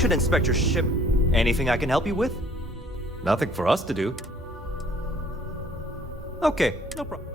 should inspect your ship. Anything I can help you with? Nothing for us to do. Okay, no problem.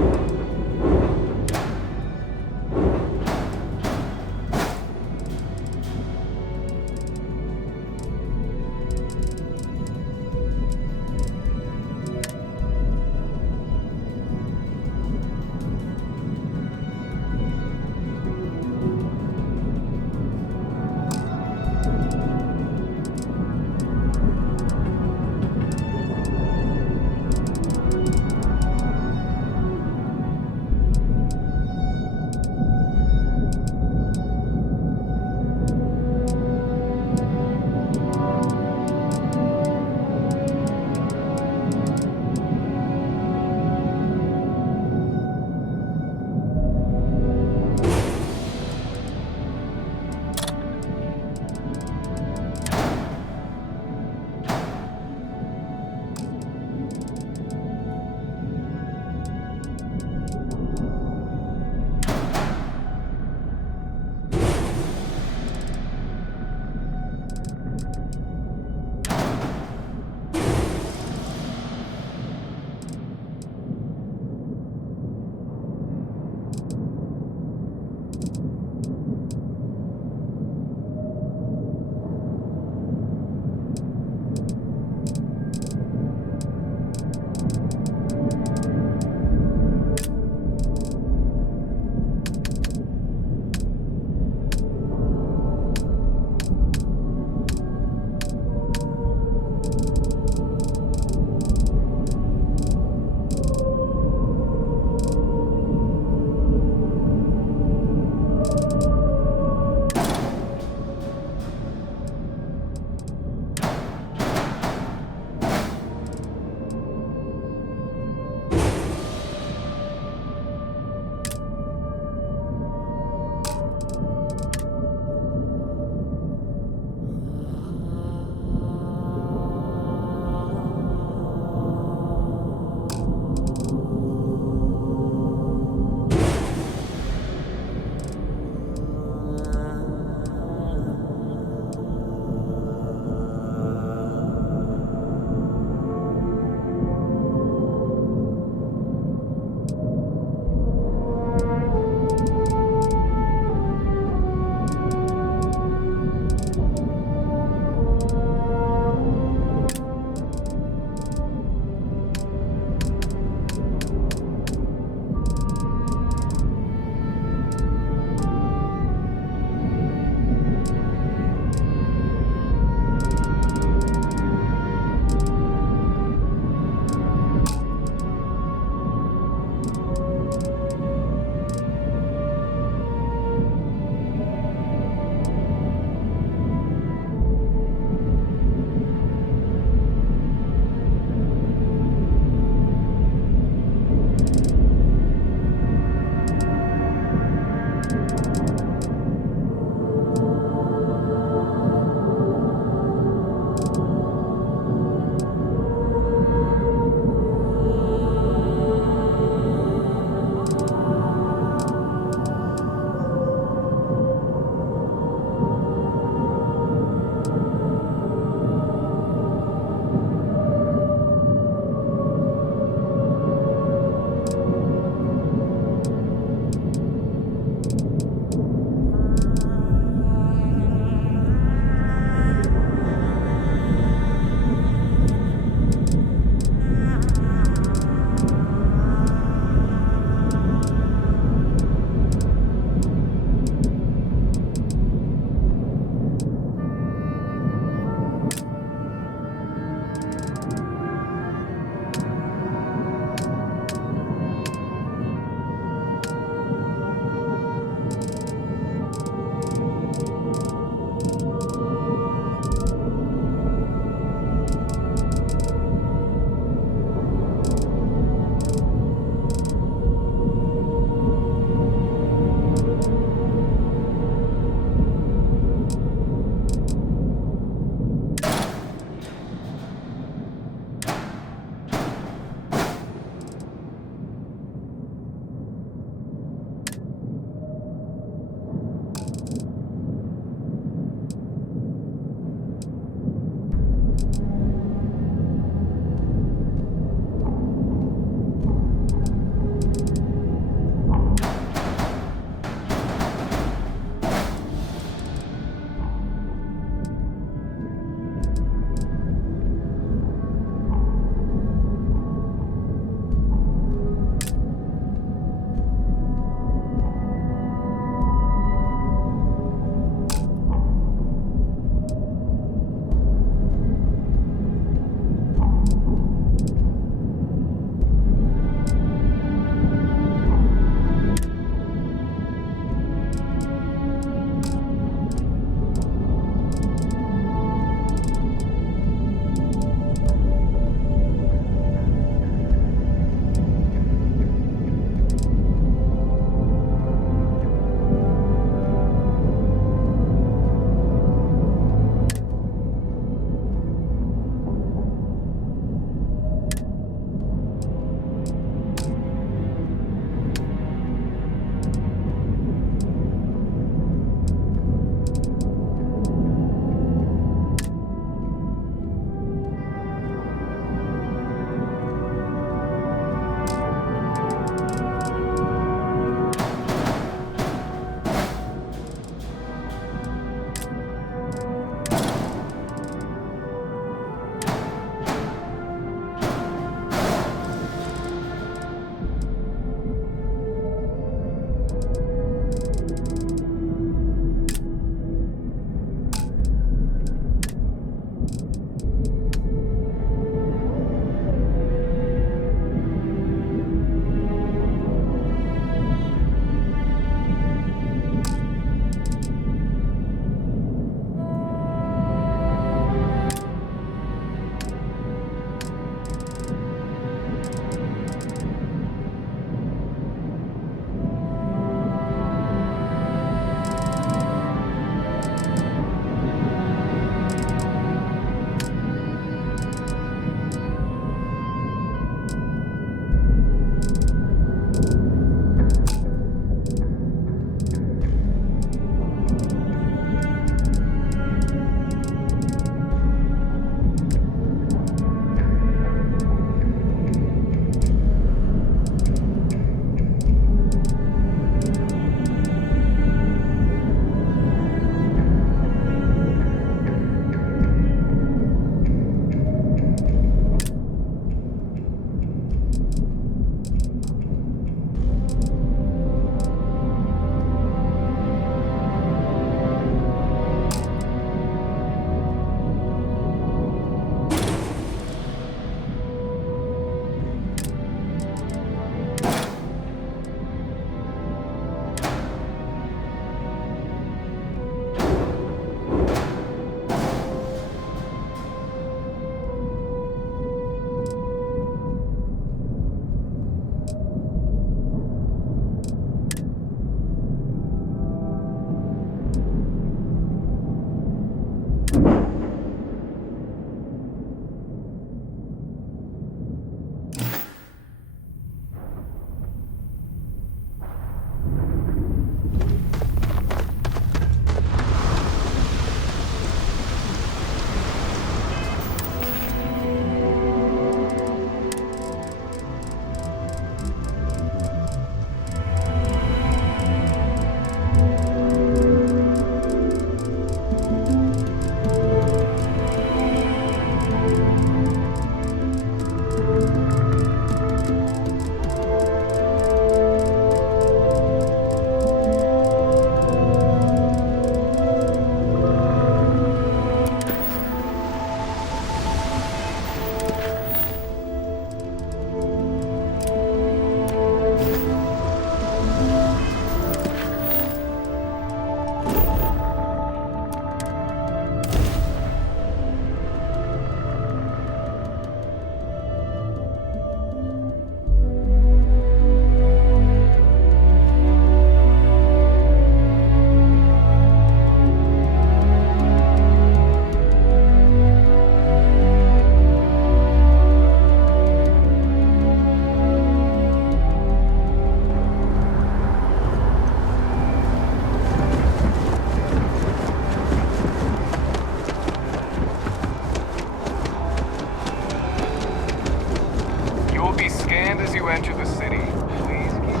you enter the city. Please keep...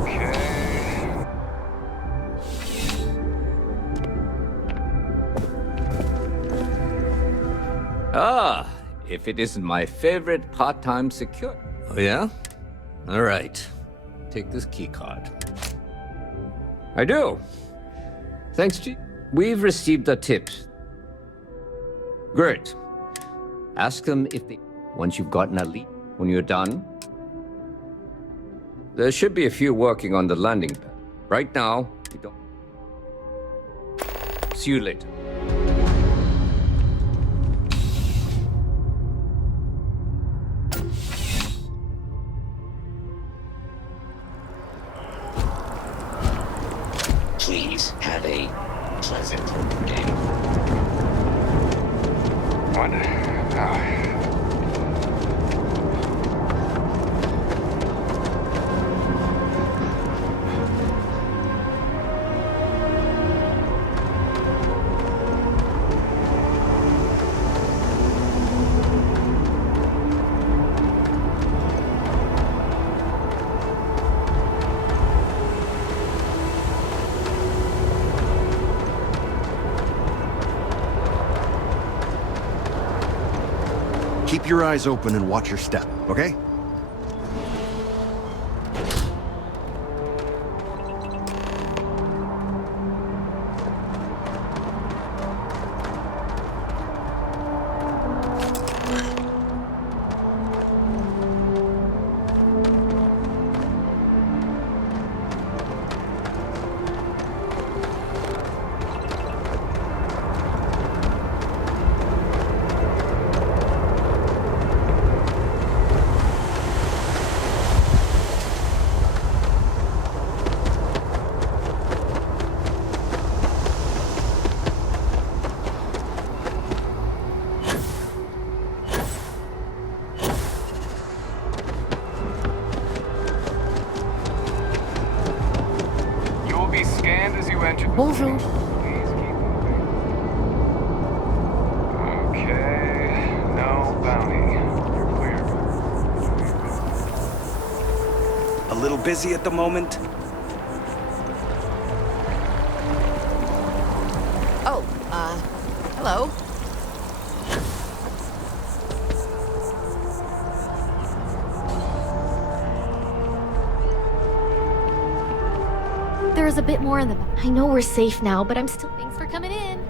Okay. Ah, if it isn't my favorite part-time secure. Oh yeah? All right. Take this key card. I do. Thanks, G. We've received the tips. Great. Ask them if they... Once you've gotten a lead, when you're done, there should be a few working on the landing pad. Right now, we don't... See you later. Please have a pleasant game. What? Keep your eyes open and watch your step, okay? Scanned as you enter. Bonjour. Please keep moving. Okay, no bounty. You're clear. A little busy at the moment? Oh, hello. There is a bit more in the... I know we're safe now, but I'm still... Thanks for coming in.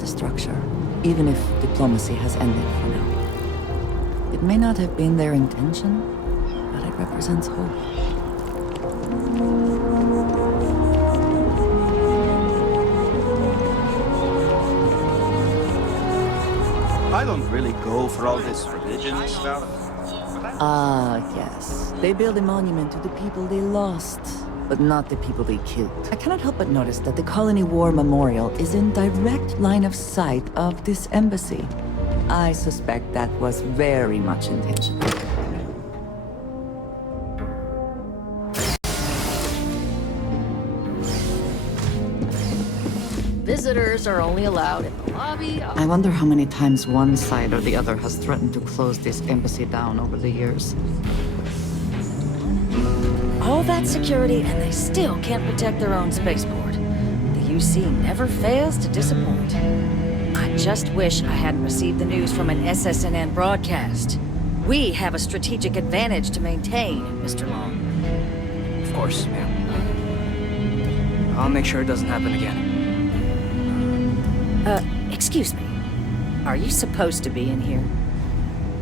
The structure, even if diplomacy has ended for now. It may not have been their intention, but it represents hope. I don't really go for all this religion stuff. Ah, yes. They build a monument to the people they lost, but not the people they killed. I cannot help but notice that the Colony War Memorial is in direct line of sight of this embassy. I suspect that was very much intentional. visitors are only allowed in the lobby. I wonder how many times one side or the other has threatened to close this embassy down over the years. All that security, and they still can't protect their own spaceport. The UC never fails to disappoint. I just wish I hadn't received the news from an SSNN broadcast. We have a strategic advantage to maintain, Mr. Long. Of course, ma'am. I'll make sure it doesn't happen again. Excuse me. Are you supposed to be in here?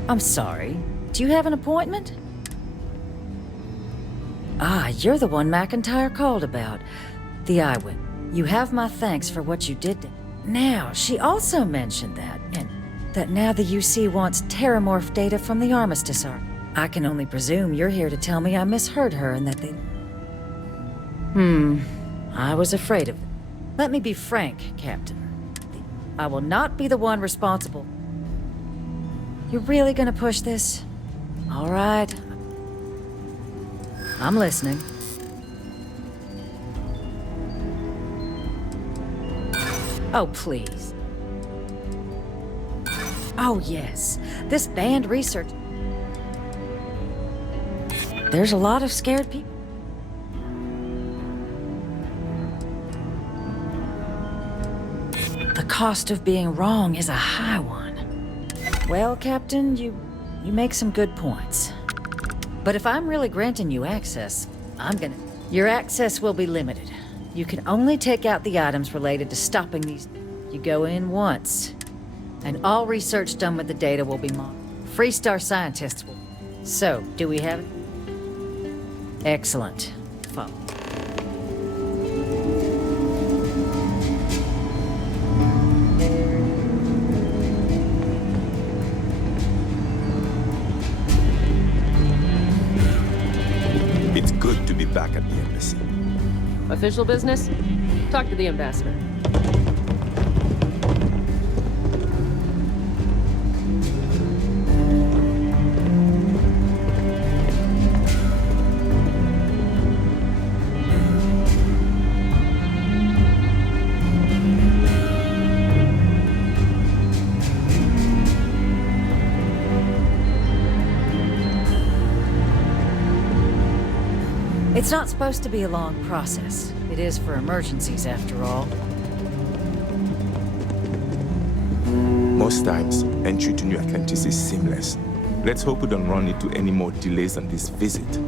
I'm sorry. Do you have an appointment? Ah, you're the one McIntyre called about. The eyewitness. You have my thanks for what you did. Now, she also mentioned that now the UC wants terramorph data from the Armistice Arc. I can only presume you're here to tell me I misheard her and that they... I was afraid of it. Let me be frank, Captain. I will not be the one responsible. You're really gonna push this? All right. I'm listening. Oh, please. Oh, yes. This banned research. There's a lot of scared people. The cost of being wrong is a high one. Well, Captain, you make some good points. But if I'm really granting you access, your access will be limited. You can only take out the items related to stopping these. You go in once, and all research done with the data will be monitored. Freestar scientists will. So, do we have it? Excellent. Follow. It's good to be back at the embassy. Official business? Talk to the ambassador. It's not supposed to be a long process. It is for emergencies, after all. Most times, entry to New Atlantis is seamless. Let's hope we don't run into any more delays on this visit.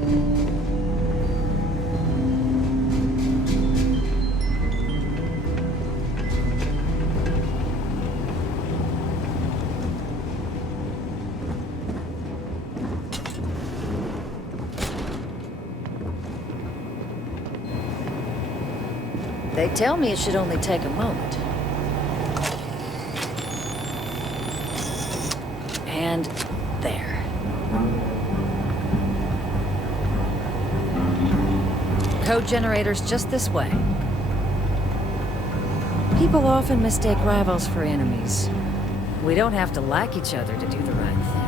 They tell me it should only take a moment. And there. Code generator's just this way. People often mistake rivals for enemies. We don't have to like each other to do the right thing.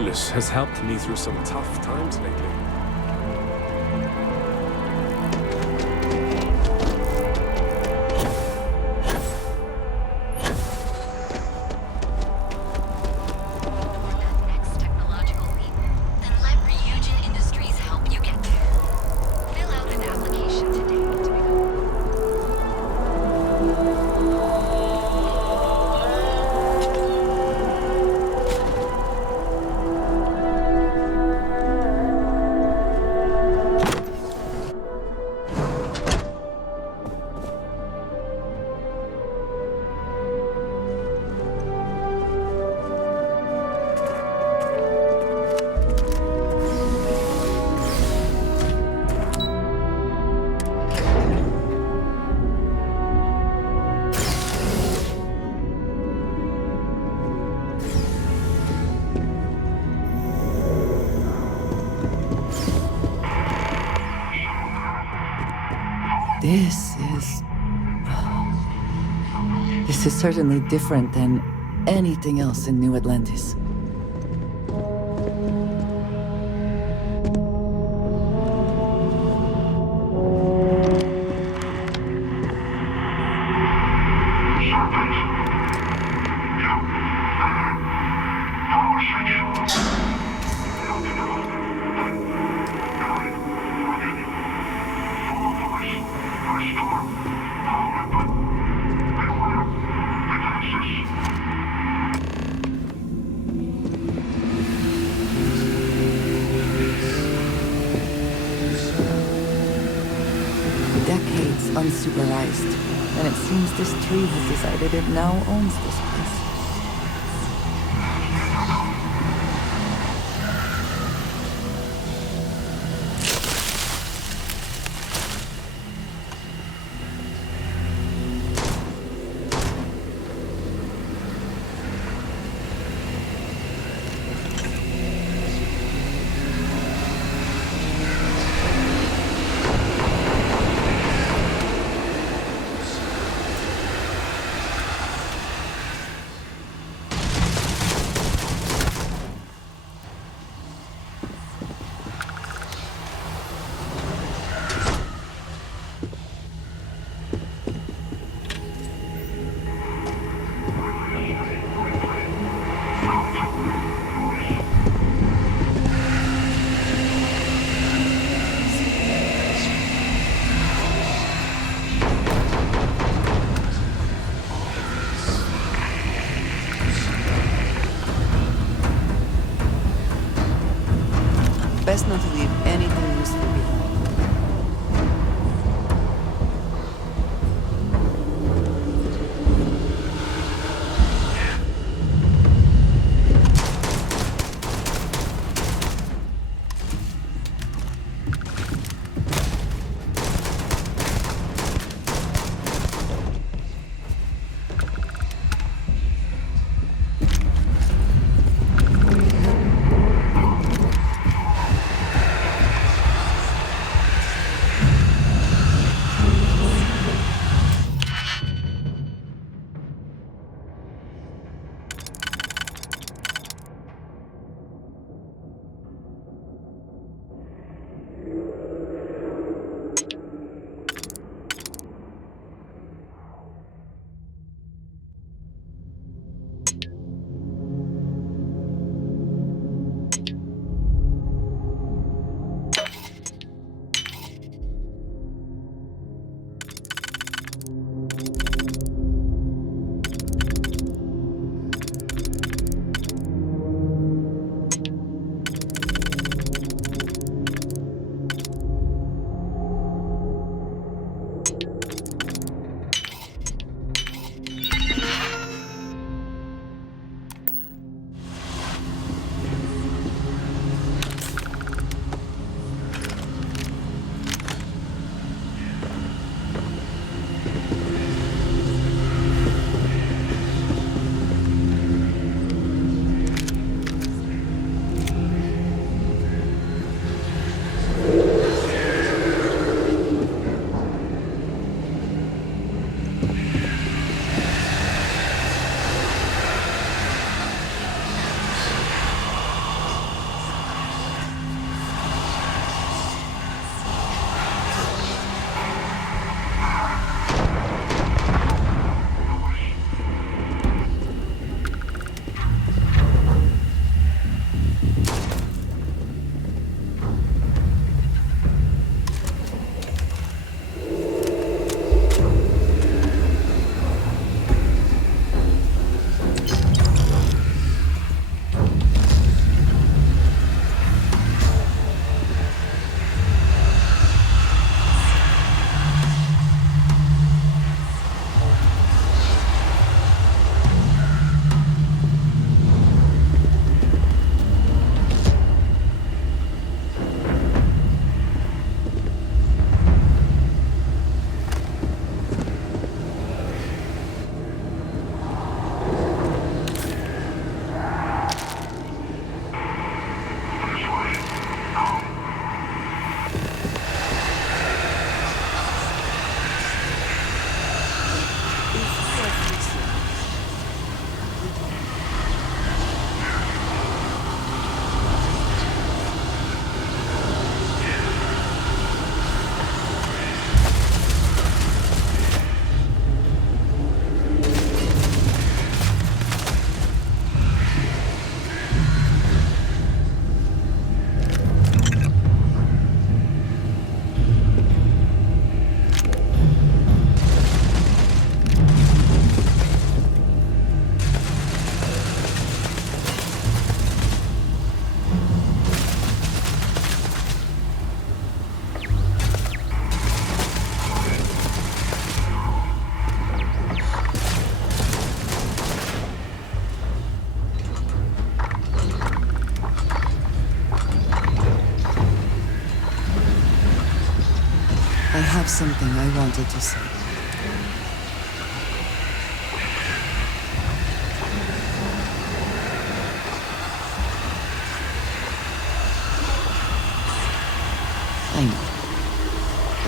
Metropolis has helped me through some tough times lately. This is certainly different than anything else in New Atlantis. Decades unsupervised, and it seems this tree has decided it now owns this place. Best not to leave anything useful behind. something I wanted to say. I know.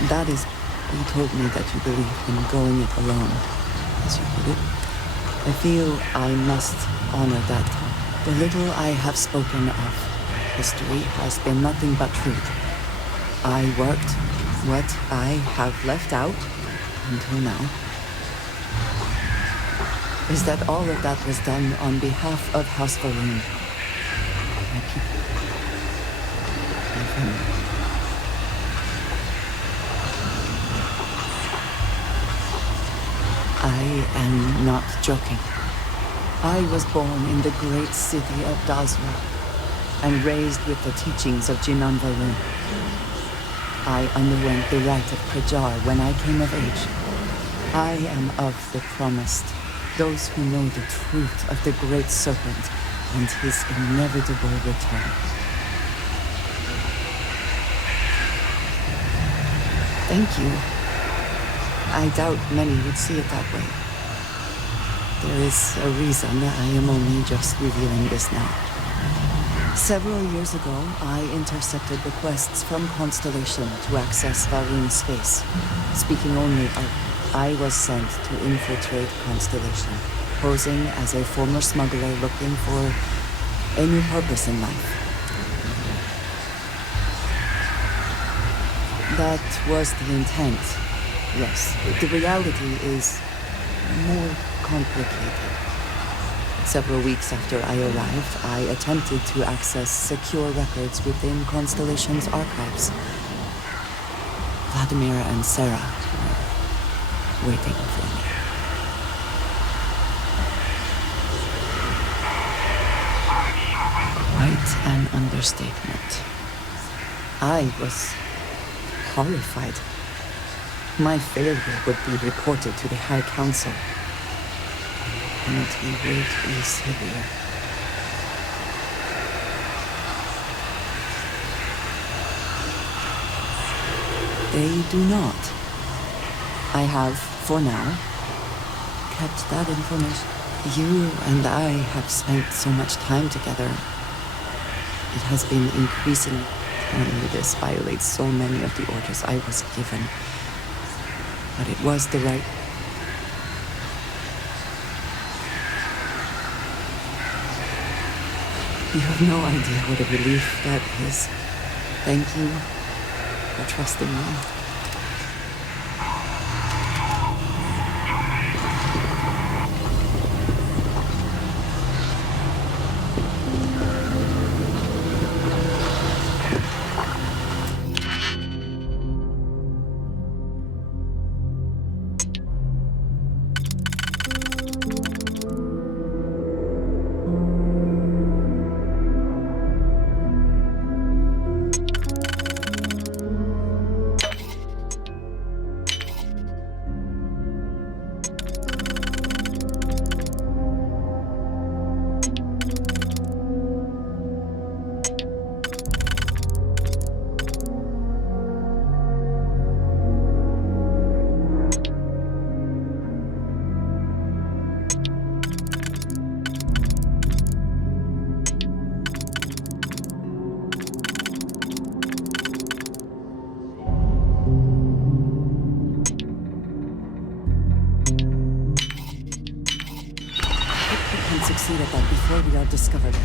That is, you told me that you believe in going it alone, as you put it. I feel I must honor that thought. The little I have spoken of history has been nothing but truth. I worked what I have left out until now. Is that all of that was done on behalf of House Varun, my people, my family. I am not joking. I was born in the great city of Dazra and raised with the teachings of Jinan Varun. I underwent the rite of Prajar when I came of age. I am of the promised, those who know the truth of the great serpent and his inevitable return. Thank you. I doubt many would see it that way. There is a reason I am only just revealing this now. Several years ago, I intercepted requests from Constellation to access Varun's space. Speaking only of, I was sent to infiltrate Constellation, posing as a former smuggler looking for a new purpose in life. That was the intent. Yes, the reality is more complicated. Several weeks after I arrived, I attempted to access secure records within Constellation's archives. Vladimir and Sarah were waiting for me. Quite an understatement. I was horrified. My failure would be reported to the High Council. The penalty would be severe. They do not. I have, for now, kept that information. You and I have spent so much time together. It has been increasing. Telling me this violates so many of the orders I was given. But it was the right... You have no idea what a relief that is. Thank you for trusting me. Succeed at that before we are discovered.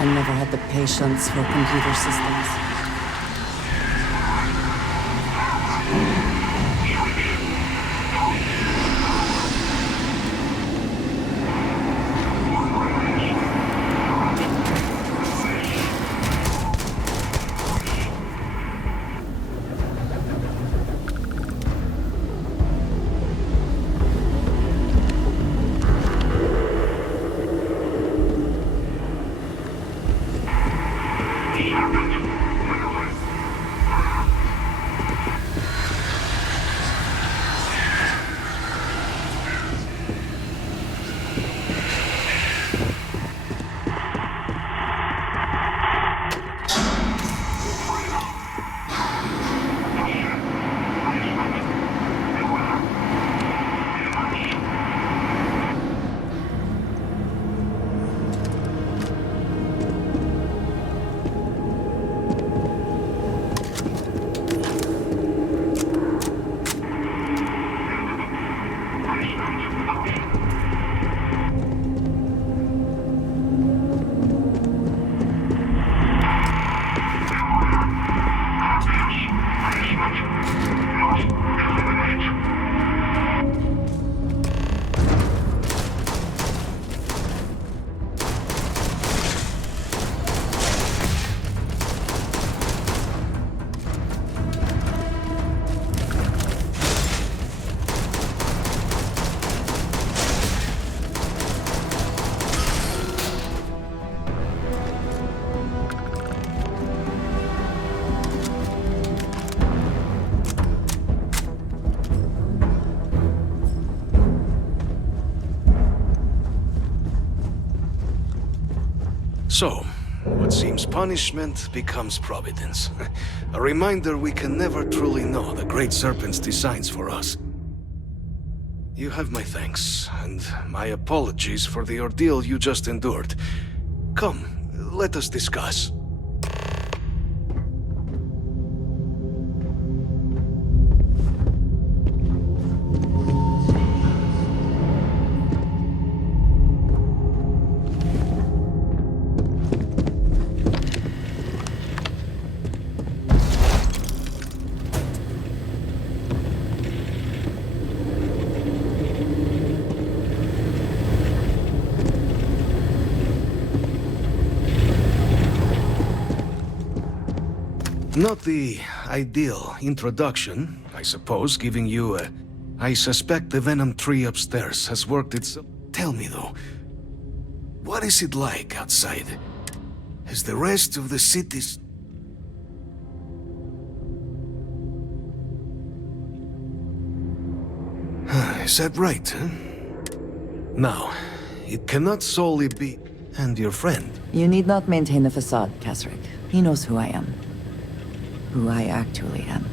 I never had the patience for computer systems. So, what seems punishment becomes providence. A reminder we can never truly know the Great Serpent's designs for us. You have my thanks, and my apologies for the ordeal you just endured. Come, let us discuss. Not the ideal introduction, I suppose, giving you a... I suspect the Venom tree upstairs has worked itself... Tell me, though, what is it like outside? Has the rest of the city's... Is that right, huh? Now, it cannot solely be... And your friend? You need not maintain a facade, Kasric. He knows who I am. Who I actually am.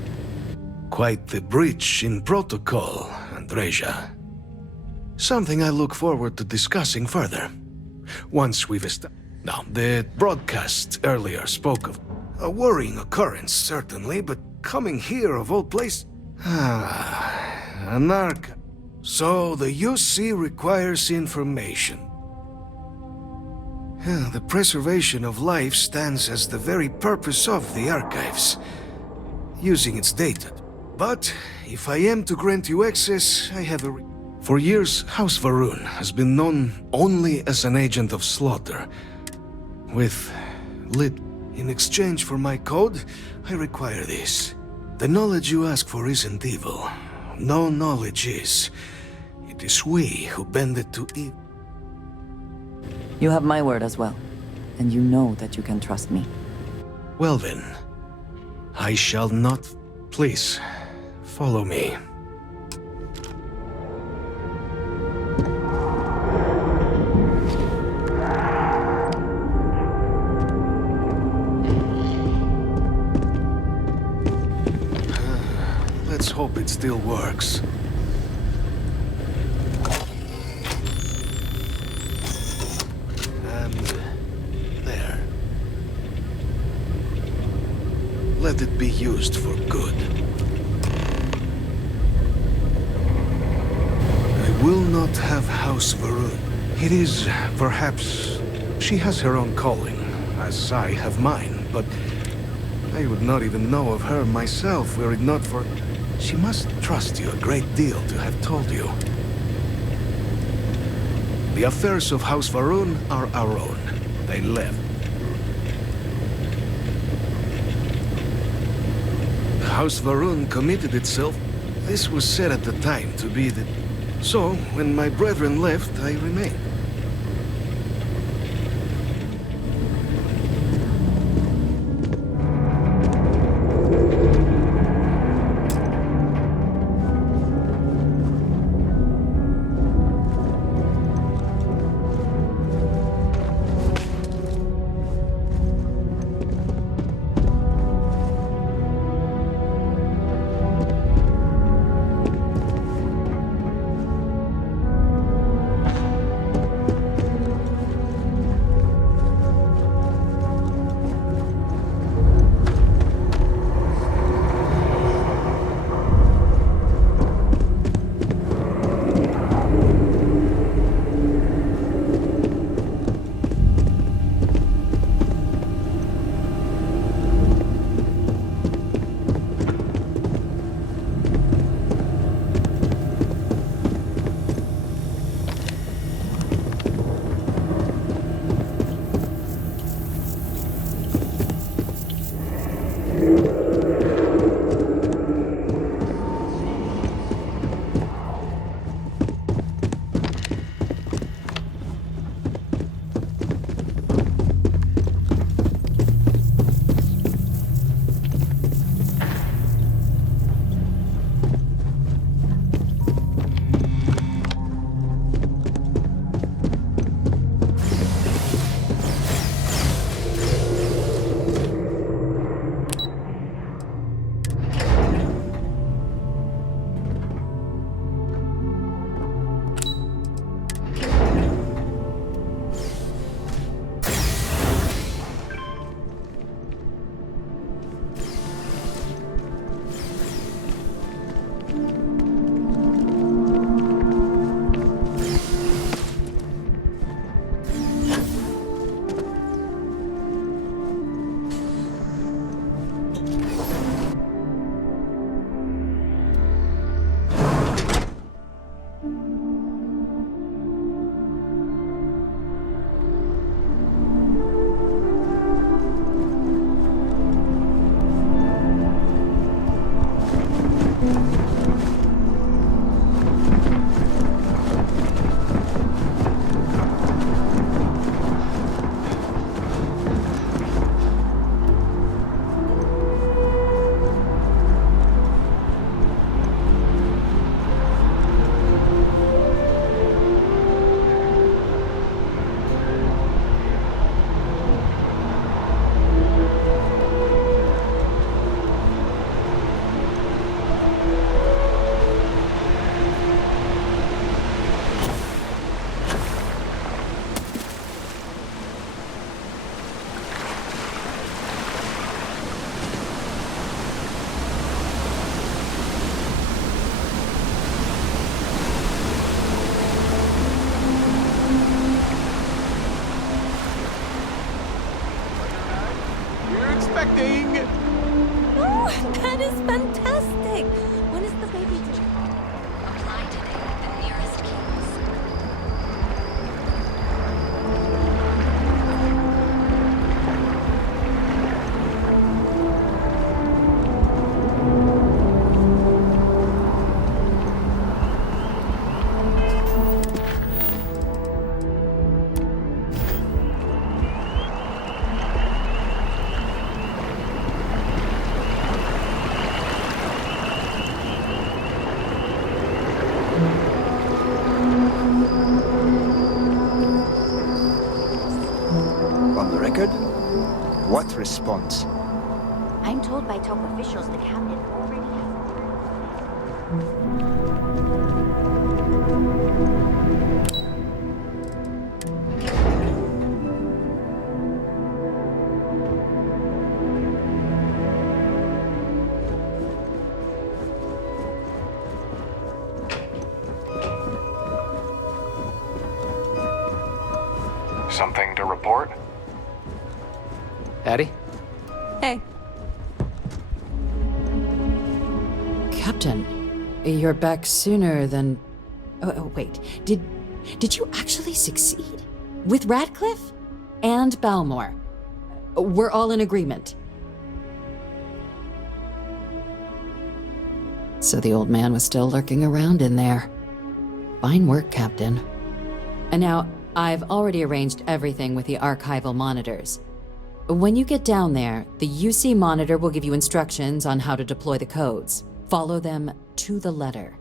Quite the breach in protocol, Andreja. Something I look forward to discussing further. Once we've established... Now, the broadcast earlier spoke of a worrying occurrence, certainly, but coming here of all places... an arc... So, the UC requires information. The preservation of life stands as the very purpose of the archives, using its data. But, if I am to grant you access, I have a... For years, House Varun has been known only as an agent of slaughter. With in exchange for my code, I require this. The knowledge you ask for isn't evil. No knowledge is. It is we who bend it to evil. You have my word as well, and you know that you can trust me. Well then, I shall not... Please, follow me. Let's hope it still works. Let it be used for good. I will not have House Varun. It is, perhaps, she has her own calling, as I have mine, but I would not even know of her myself were it not for... She must trust you a great deal to have told you. The affairs of House Varun are our own. They live. House Varun committed itself. This was said at the time to be the... So, when my brethren left, I remained. Oh, that is fantastic! When is the baby due? Apply today at the nearest kiosk. On the record? What response? I'm told by top officials the cabinet already Something to report? Daddy? Hey. Captain, you're back sooner than... Oh, wait. Did you actually succeed? With Radcliffe? And Balmore? We're all in agreement. So the old man was still lurking around in there. Fine work, Captain. And now, I've already arranged everything with the archival monitors. When you get down there, the UC monitor will give you instructions on how to deploy the codes. Follow them to the letter.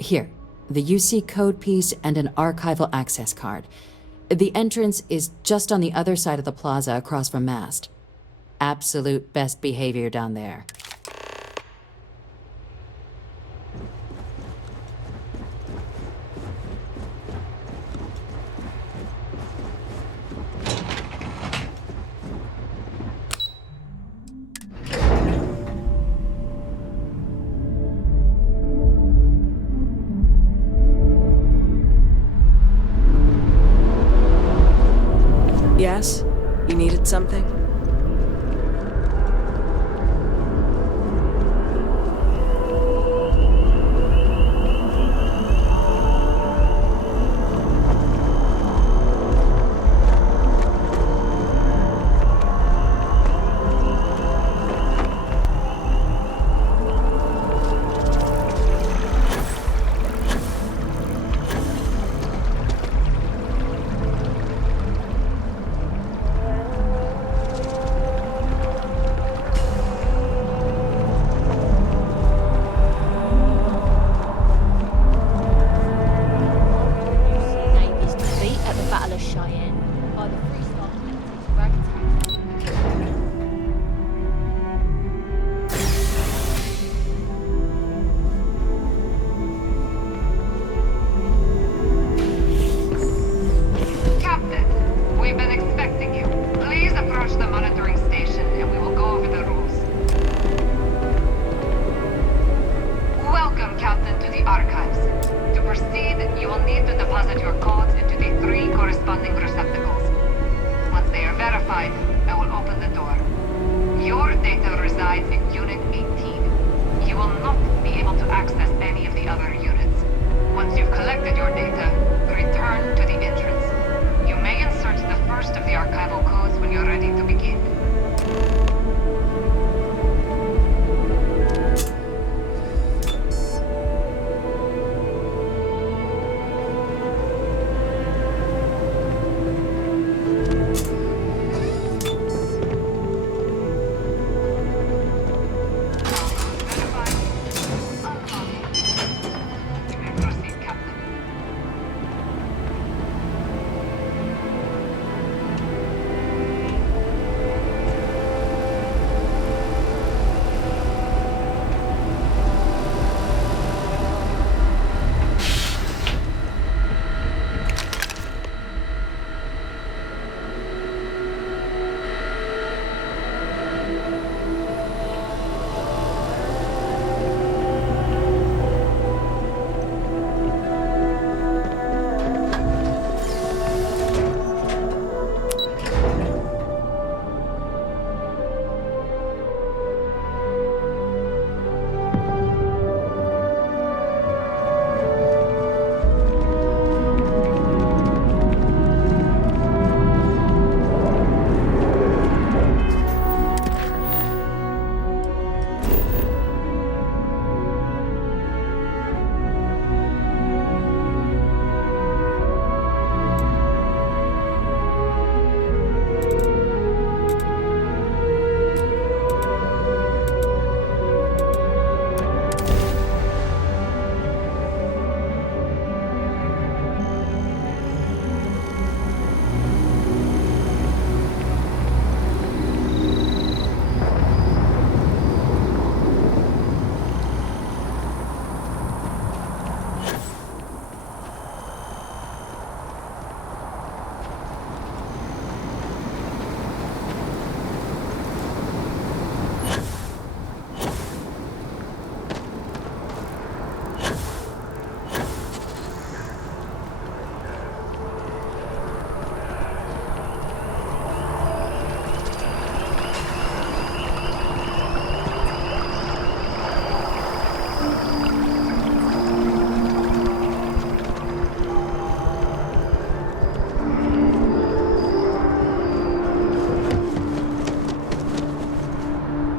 Here, the UC code piece and an archival access card. The entrance is just on the other side of the plaza across from Mast. Absolute best behavior down there. Yes? You needed something?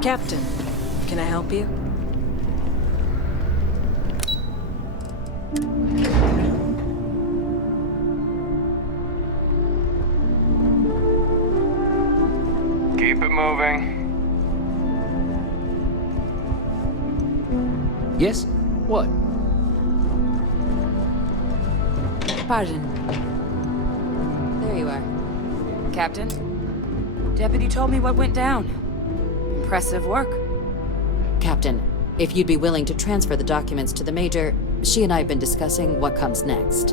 Captain, can I help you? Keep it moving. Yes? What? Pardon. There you are. Captain, Deputy told me what went down. Impressive work. Captain, if you'd be willing to transfer the documents to the Major, she and I have been discussing what comes next.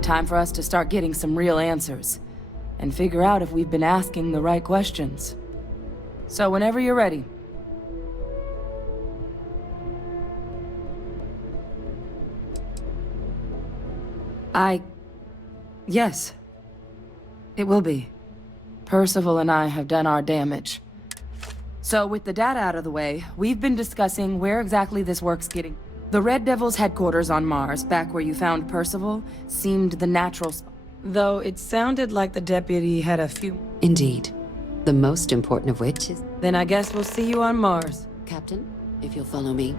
Time for us to start getting some real answers, and figure out if we've been asking the right questions. So whenever you're ready. Yes. It will be. Percival and I have done our damage. So with the data out of the way, we've been discussing where exactly this work's getting. The Red Devil's headquarters on Mars, back where you found Percival, seemed the natural spot. Though it sounded like the deputy had a few... Indeed. The most important of which is... Then I guess we'll see you on Mars. Captain, if you'll follow me.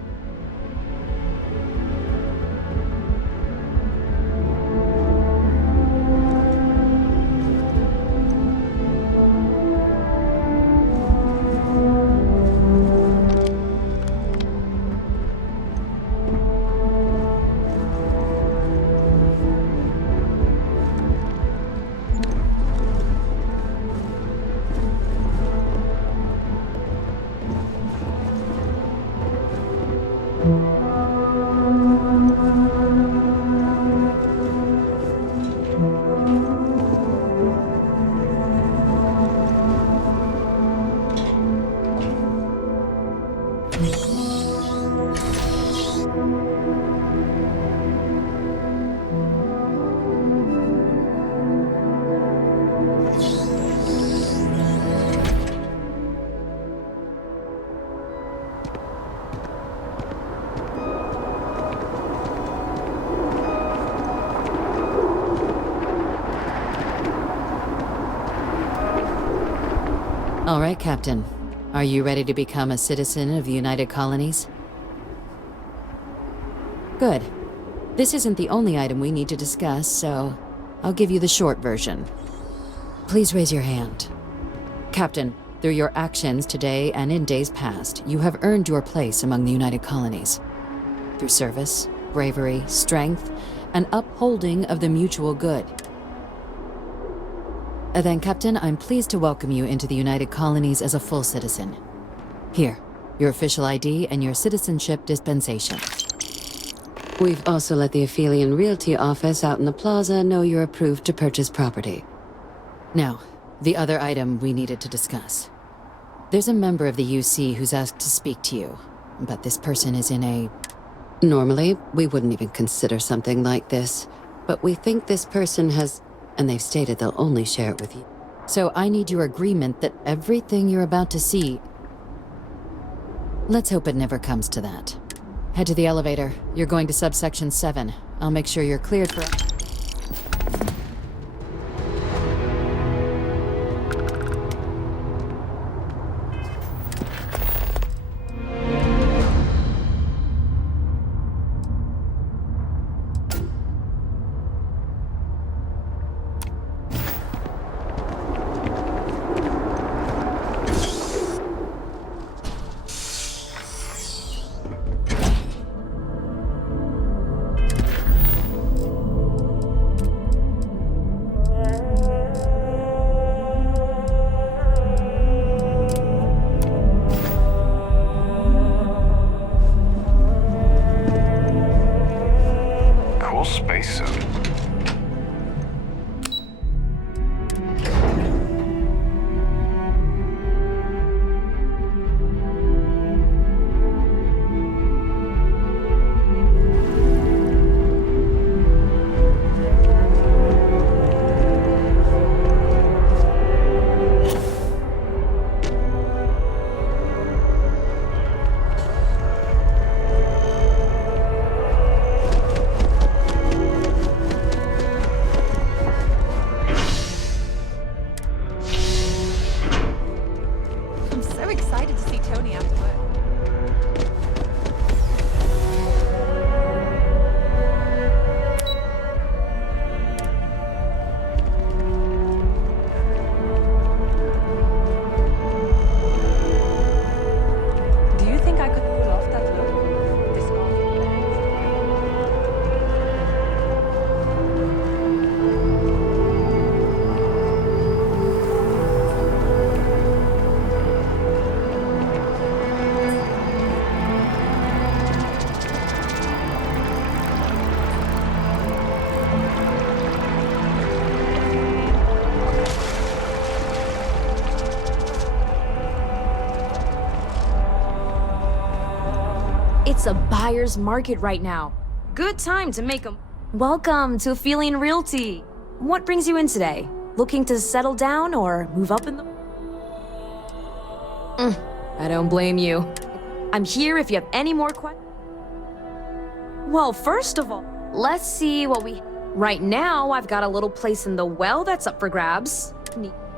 All right, Captain. Are you ready to become a citizen of the United Colonies? Good. This isn't the only item we need to discuss, so I'll give you the short version. Please raise your hand. Captain, through your actions today and in days past, you have earned your place among the United Colonies. Through service, bravery, strength, and upholding of the mutual good. Then, Captain, I'm pleased to welcome you into the United Colonies as a full citizen. Here, your official ID and your citizenship dispensation. We've also let the Aphelion Realty office out in the plaza know you're approved to purchase property. Now, the other item we needed to discuss. There's a member of the UC who's asked to speak to you, but this person is in a... Normally, we wouldn't even consider something like this, but we think this person has... and they've stated they'll only share it with you. So I need your agreement that everything you're about to see... Let's hope it never comes to that. Head to the elevator. You're going to subsection 7. I'll make sure you're cleared for... It's a buyer's market right now. Good time to make them. Welcome to Feeling Realty. What brings you in today? Looking to settle down or move up in the... I don't blame you. I'm here if you have any more questions. Well, first of all, let's see what we... Right now, I've got a little place in the well that's up for grabs.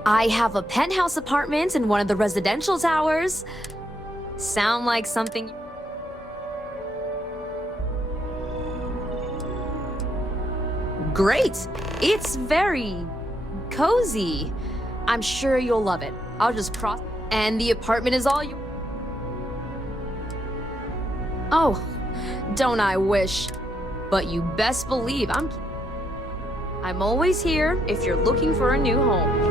I have a penthouse apartment in one of the residential towers. Sound like something... Great! It's very... cozy. I'm sure you'll love it. I'll just cross... And the apartment is all you... Oh, don't I wish. But you best believe I'm always here if you're looking for a new home.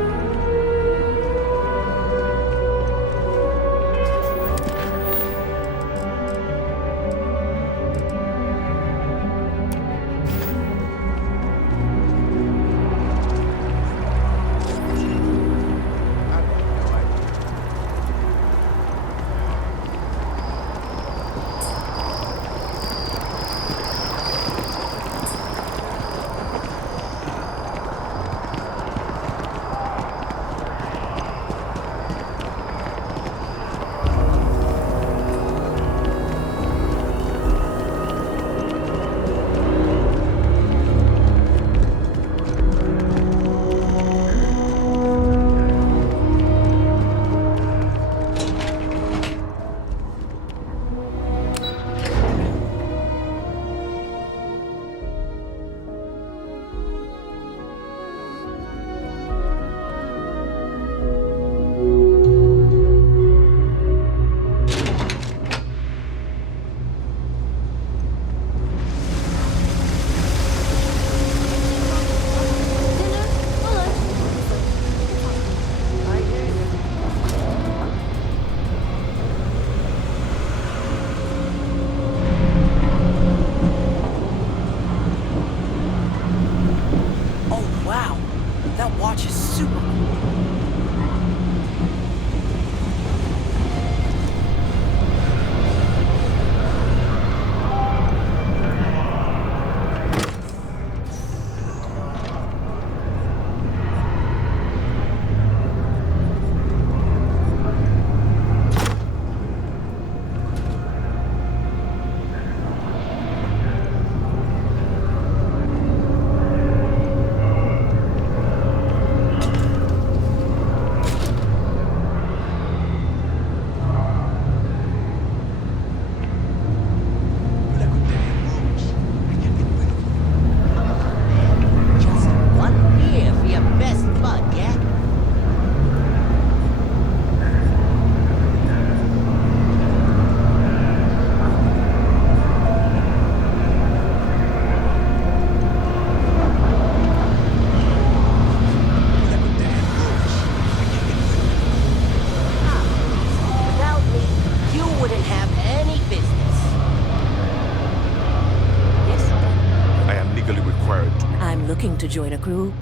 To join a crew?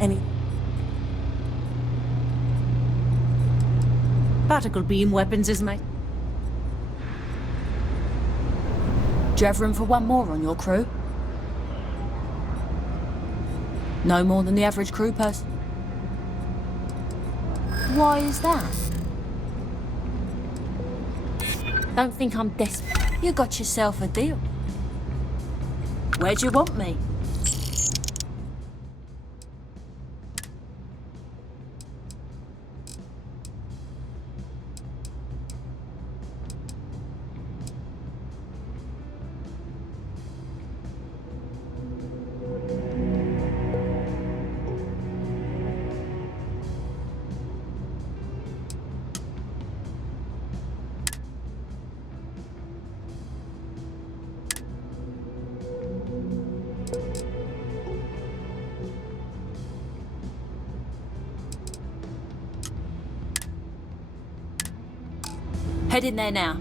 Any particle beam weapons is my... Do you have room for one more on your crew? No more than the average crew person? Why is that? Don't think I'm desperate. You got yourself a deal. Where'd you want me? Head in there now.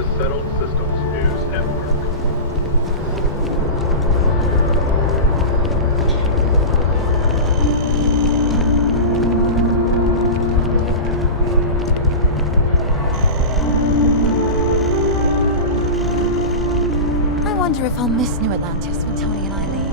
to Settled Systems News Network. I wonder if I'll miss New Atlantis when Tony and I leave.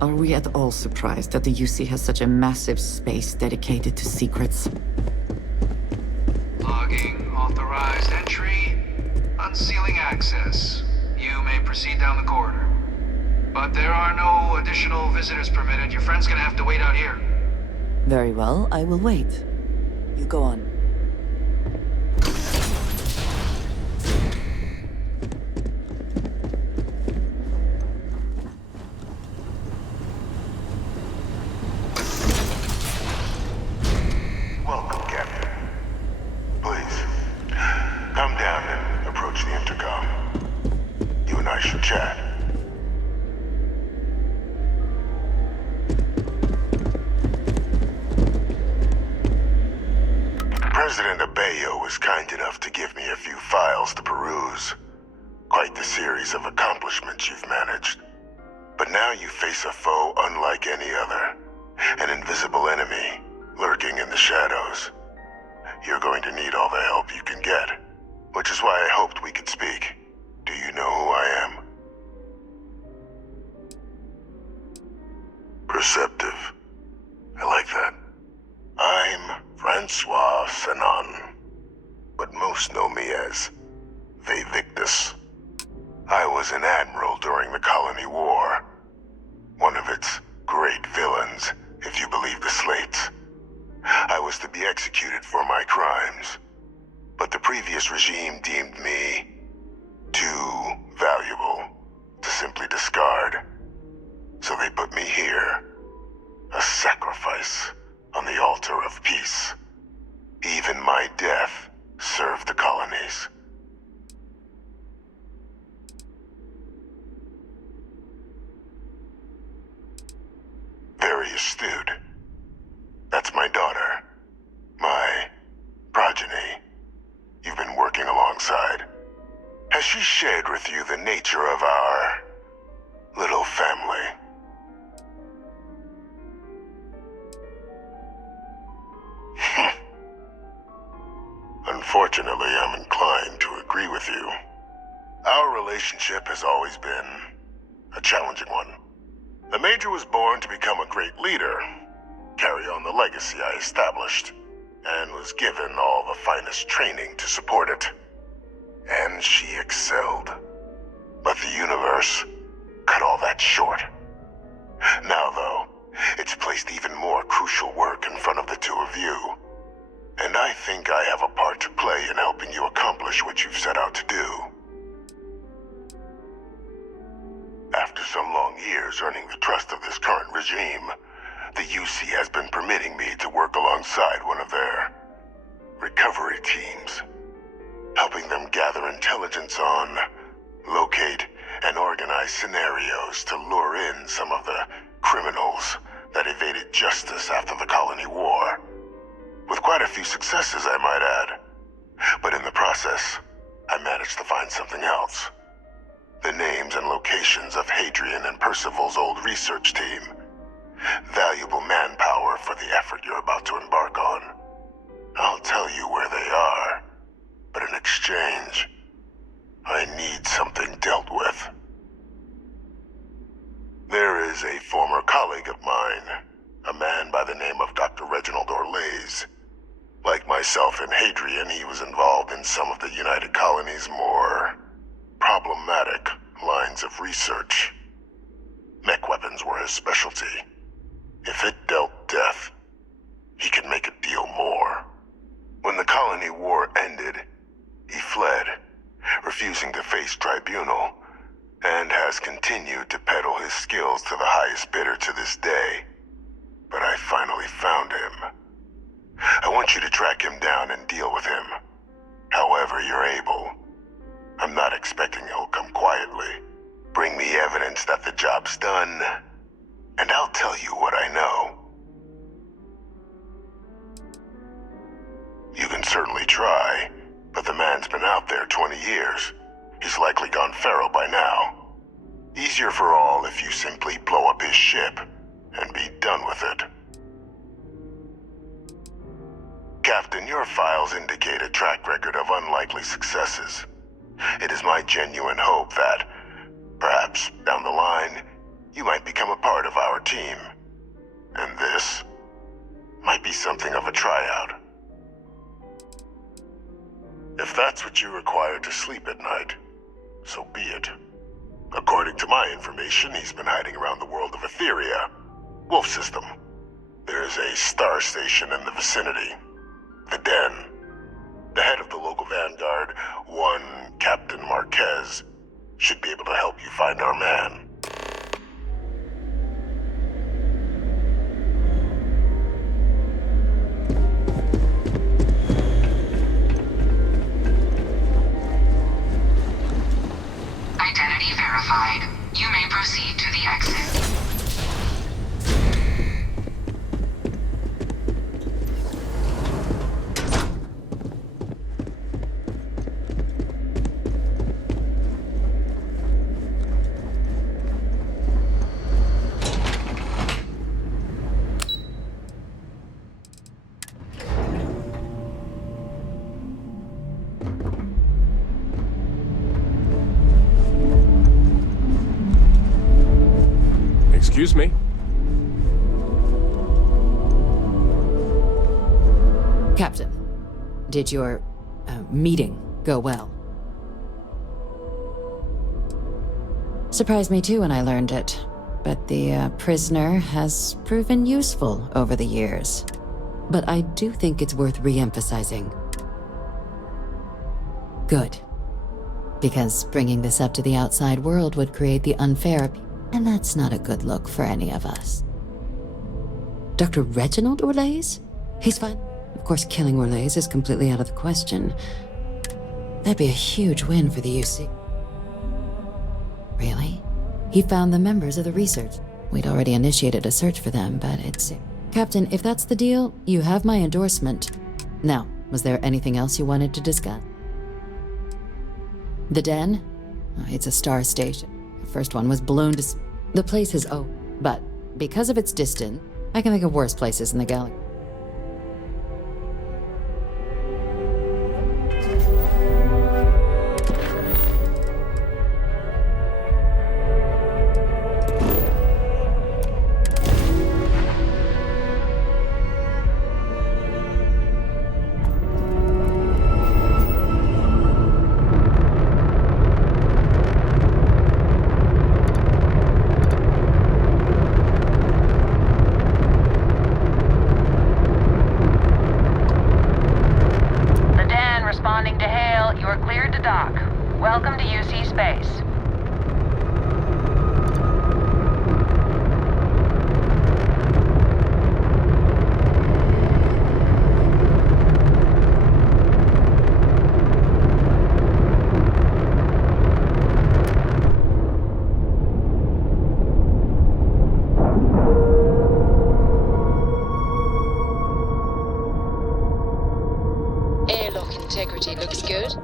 Are we at all surprised that the UC has such a massive space dedicated to secrets? Logging authorized entry. Unsealing access. You may proceed down the corridor. But there are no additional visitors permitted. Your friend's gonna have to wait out here. Very well, I will wait. You go on. Welcome, Captain. Please, come down and approach the intercom. You and I should chat. President Abeyo was kind enough to give me a few files to peruse. Quite the series of accomplishments you've managed. But now you face a foe unlike any other. An invisible enemy, lurking in the shadows. You're going to need all the help you can get. Which is why I hoped we could speak. Do you know who I am? Perceptive. I like that. I'm Francois Sanon, but most know me as Victus. I was an admiral during the Colony War. One of its great villains, if you believe the slates. I was to be executed for my crimes, but the previous regime deemed me too valuable to simply discard. So they put me here, a sacrifice on the altar of peace. Even my death served the colonies. Very astute. That's my daughter. My progeny. You've been working alongside. Has she shared with you the nature of our little family? Unfortunately, I'm inclined to agree with you. Our relationship has always been a challenging one. The Major was born to become a great leader, carry on the legacy I established, and was given all the finest training to support it. And she excelled. But the universe cut all that short. Now, though, it's placed even more crucial work in front of the two of you. And I think I have a part to play in helping you accomplish what you've set out to do. After some long years earning the trust of this current regime, the UC has been permitting me to work alongside one of their recovery teams, helping them gather intelligence on, locate, and organize scenarios to lure in some of the criminals that evaded justice after the Colony War. With quite a few successes, I might add. But in the process, I managed to find something else. The names and locations of Hadrian and Percival's old research team. Valuable manpower for the effort you're about to embark on. I'll tell you where they are, but in exchange, I need something dealt with. There is a former colleague of mine, a man by the name of Dr. Reginald Orlaise. Like myself and Hadrian, he was involved in some of the United Colony's more problematic lines of research. Mech weapons were his specialty. If it dealt death, he could make a deal more. When the Colony War ended, he fled, his skills to the highest bidder to this day. But I finally found him. I want you to track him down and deal with him. However you're able. I'm not expecting he'll come quietly. Bring me evidence that the job's done, and I'll tell you what I know. You can certainly try, but the man's been out there 20 years. He's likely gone feral by now. Easier for all if you simply blow up his ship and be done with it. Captain, your files indicate a track record of unlikely successes. It is my genuine hope that, perhaps down the line, you might become a part of our team. And this might be something of a tryout. If that's what you require to sleep at night, so be it. According to my information, he's been hiding around the world of Etheria, Wolf System. There is a star station in the vicinity. The Den. The head of the local vanguard, one Captain Marquez, should be able to help you find our man. Identity verified. You may proceed to the exit. Excuse me? Captain, did your meeting go well? Surprised me too when I learned it, but the prisoner has proven useful over the years. But I do think it's worth re-emphasizing. Good. Because bringing this up to the outside world would create the unfair, and that's not a good look for any of us. Dr. Reginald Orlays? He's fine. Of course, killing Orlays is completely out of the question. That'd be a huge win for the UC. Really? He found the members of the research. We'd already initiated a search for them, but it's... Captain, if that's the deal, you have my endorsement. Now, was there anything else you wanted to discuss? The Den? It's a star station. The first one was blown to... The place is but because of its distance, I can think of worse places in the galaxy. Integrity looks good.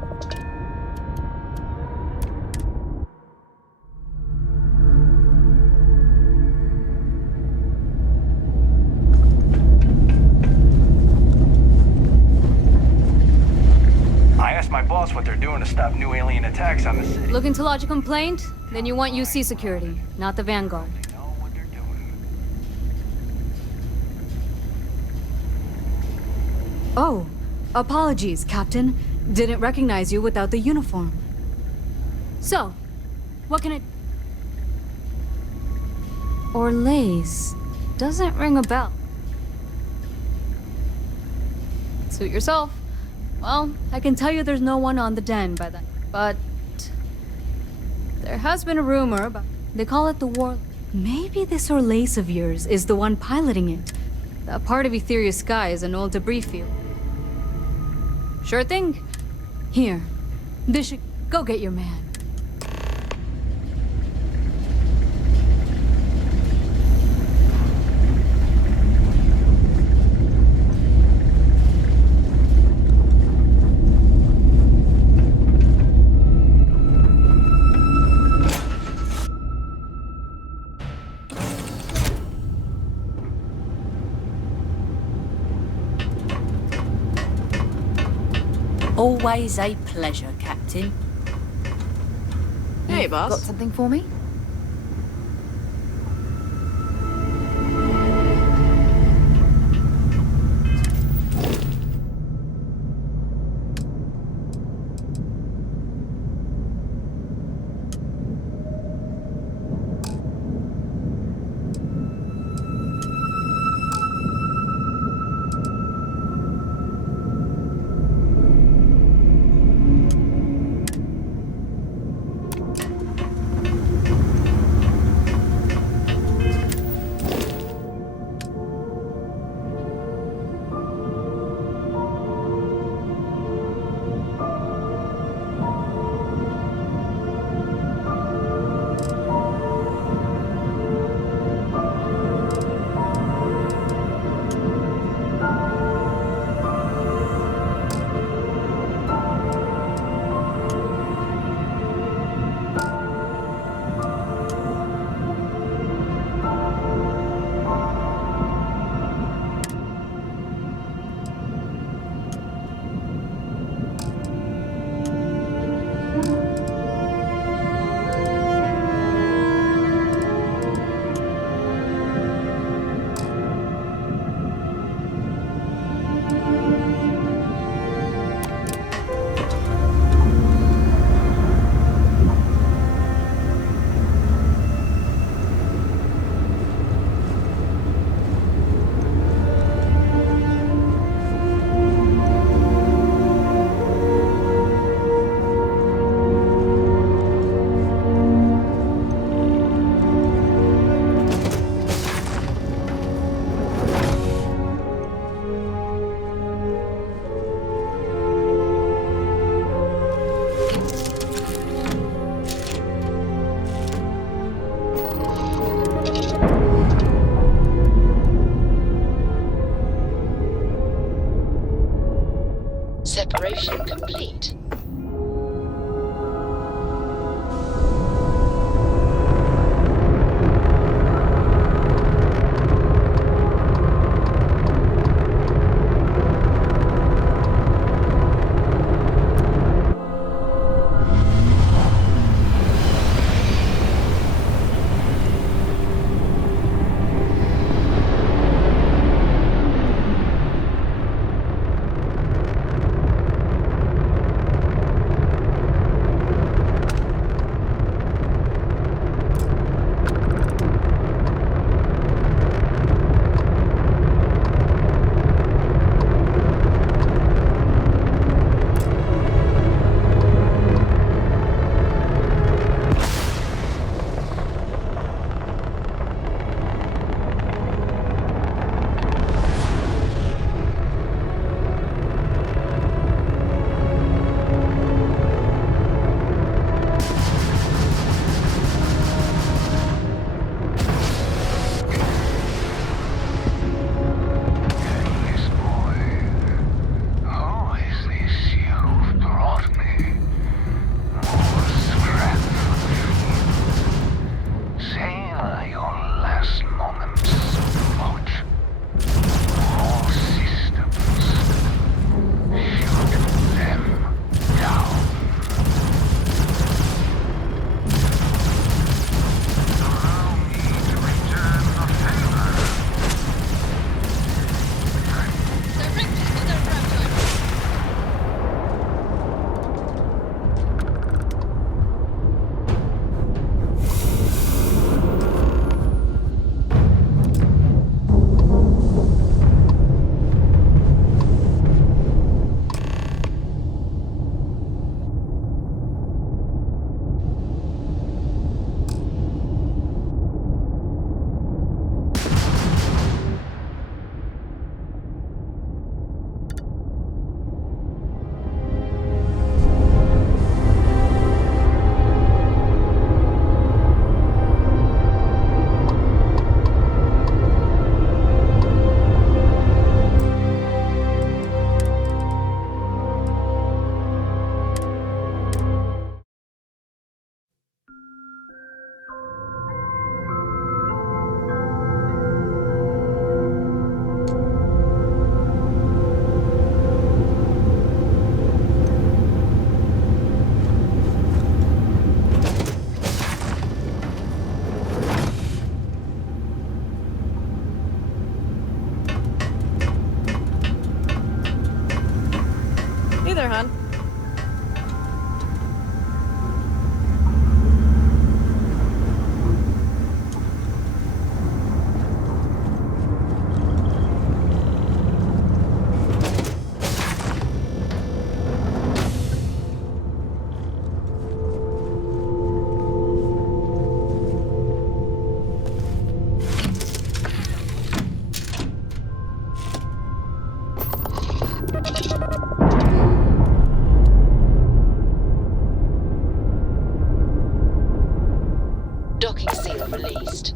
I asked my boss what they're doing to stop new alien attacks on the city. Looking to lodge a complaint? Then you want UC security, not the Vanguard. Oh, apologies, Captain. Didn't recognize you without the uniform. So, what can it... Orlays. Doesn't ring a bell. Suit yourself. Well, I can tell you there's no one on the Den by then. But... there has been a rumor about... They call it the War... Maybe this Orlace of yours is the one piloting it. That part of Etheria's sky is an old debris field. Sure thing. Here. This should... Go get your man. Always a pleasure, Captain. Hey, boss. Got something for me? Separation complete. Hey there, hon. Docking seal released.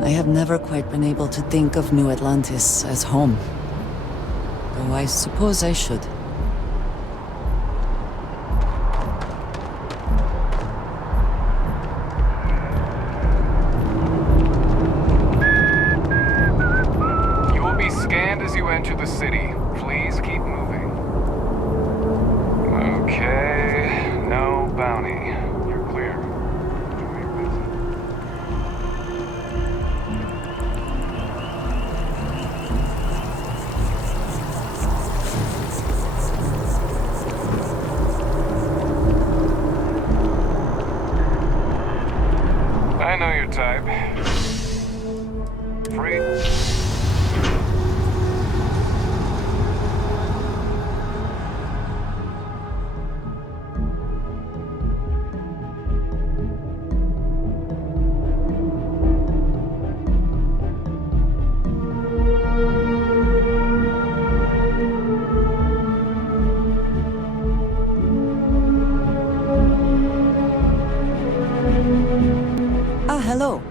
I have never quite been able to think of New Atlantis as home. Though I suppose I should. You will be scanned as you enter the city. Please keep moving. Okay, no bounty. You're clear. Enjoy your visit. I know your type. Free. Ah, hello.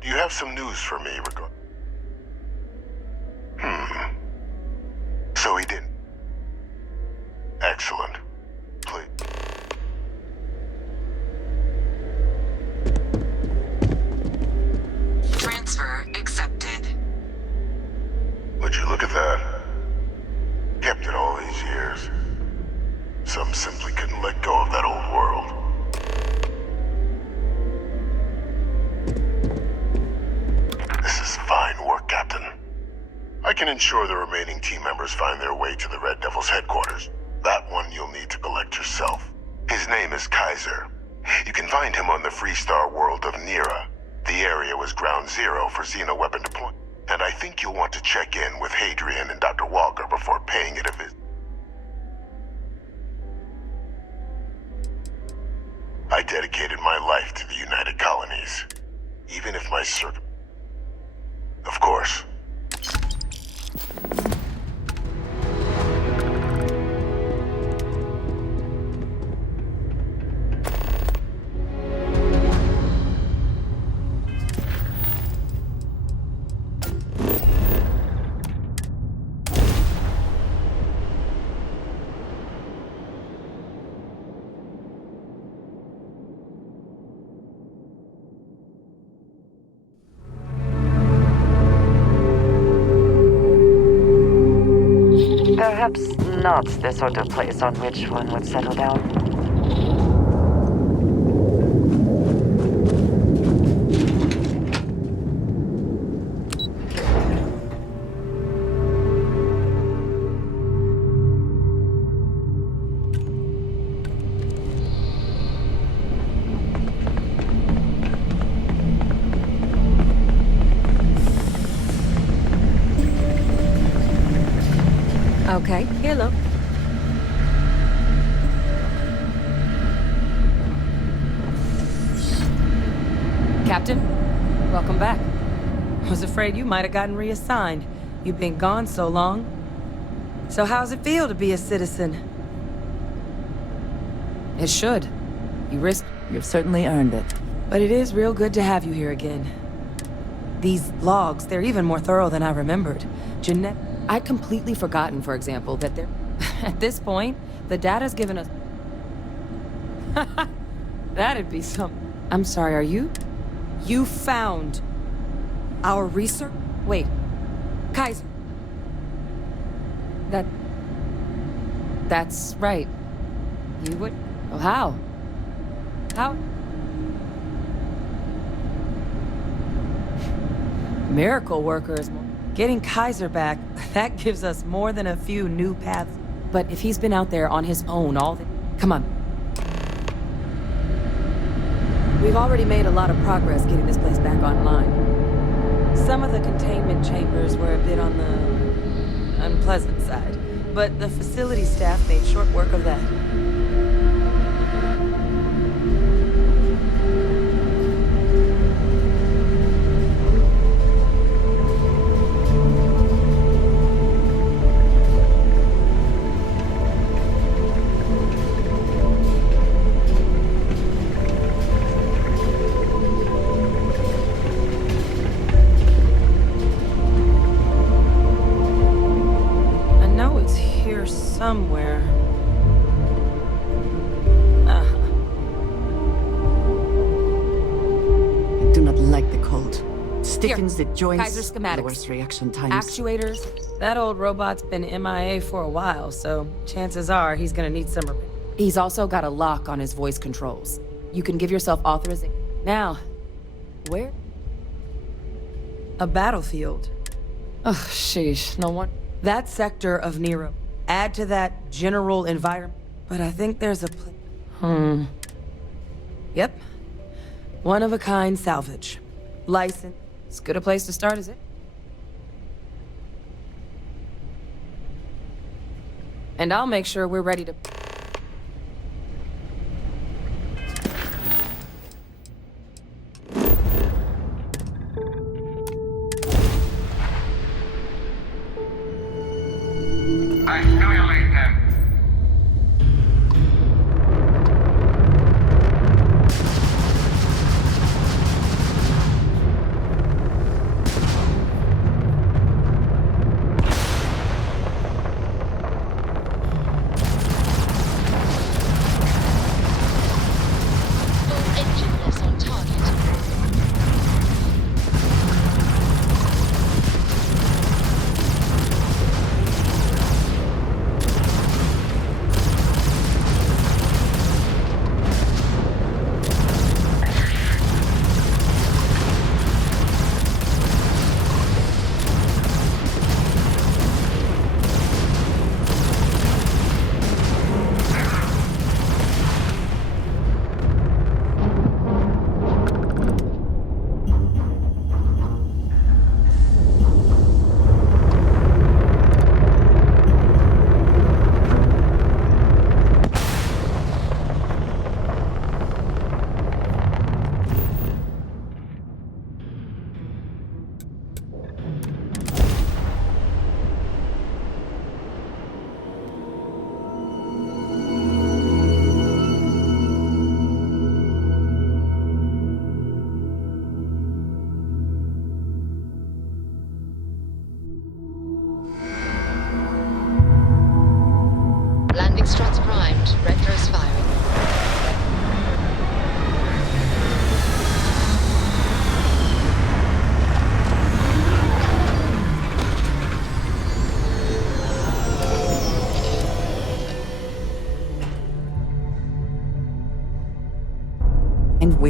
Do you have some news for me regarding... So he didn't. Excellent. Please. Transfer accepted. Would you look at that? Kept it all these years. Some simply couldn't let go of that old world. This is fine work, Captain. I can ensure the remaining team members find their way to the Red Devil's headquarters. That one you'll need to collect yourself. His name is Kaiser. You can find him on the Freestar world of Nira. The area was ground zero for xeno-weapon deployment. And I think you'll want to check in with Hadrian and Dr. Walker before paying it a visit. I dedicated my life to the United Colonies. Even if my Of course. Perhaps not the sort of place on which one would settle down. Okay, hello. Captain, welcome back. Was afraid you might have gotten reassigned. You've been gone so long. So how's it feel to be a citizen? It should. You've certainly earned it. But it is real good to have you here again. These logs, they're even more thorough than I remembered. I'd completely forgotten, for example, that they're... At this point, the data's given us... That'd be some... I'm sorry, are you? You found... our research? Wait. Kaiser. That's right. You would... Oh, how? How? Miracle workers... Getting Kaiser back, that gives us more than a few new paths. But if he's been out there on his own Come on. We've already made a lot of progress getting this place back online. Some of the containment chambers were a bit on the unpleasant side, but the facility staff made short work of that. Somewhere. I do not like the cold. Stiffens the joints. Kaiser schematics. Lowers reaction times. Actuators. That old robot's been MIA for a while, so chances are he's gonna need some repair. He's also got a lock on his voice controls. You can give yourself authorization. Now, where? A battlefield. Oh, sheesh. No one. That sector of Nero. Add to that general environment. But I think there's a Yep. One-of-a-kind salvage. License. As good a place to start as it. And I'll make sure we're ready to... Annihilate them.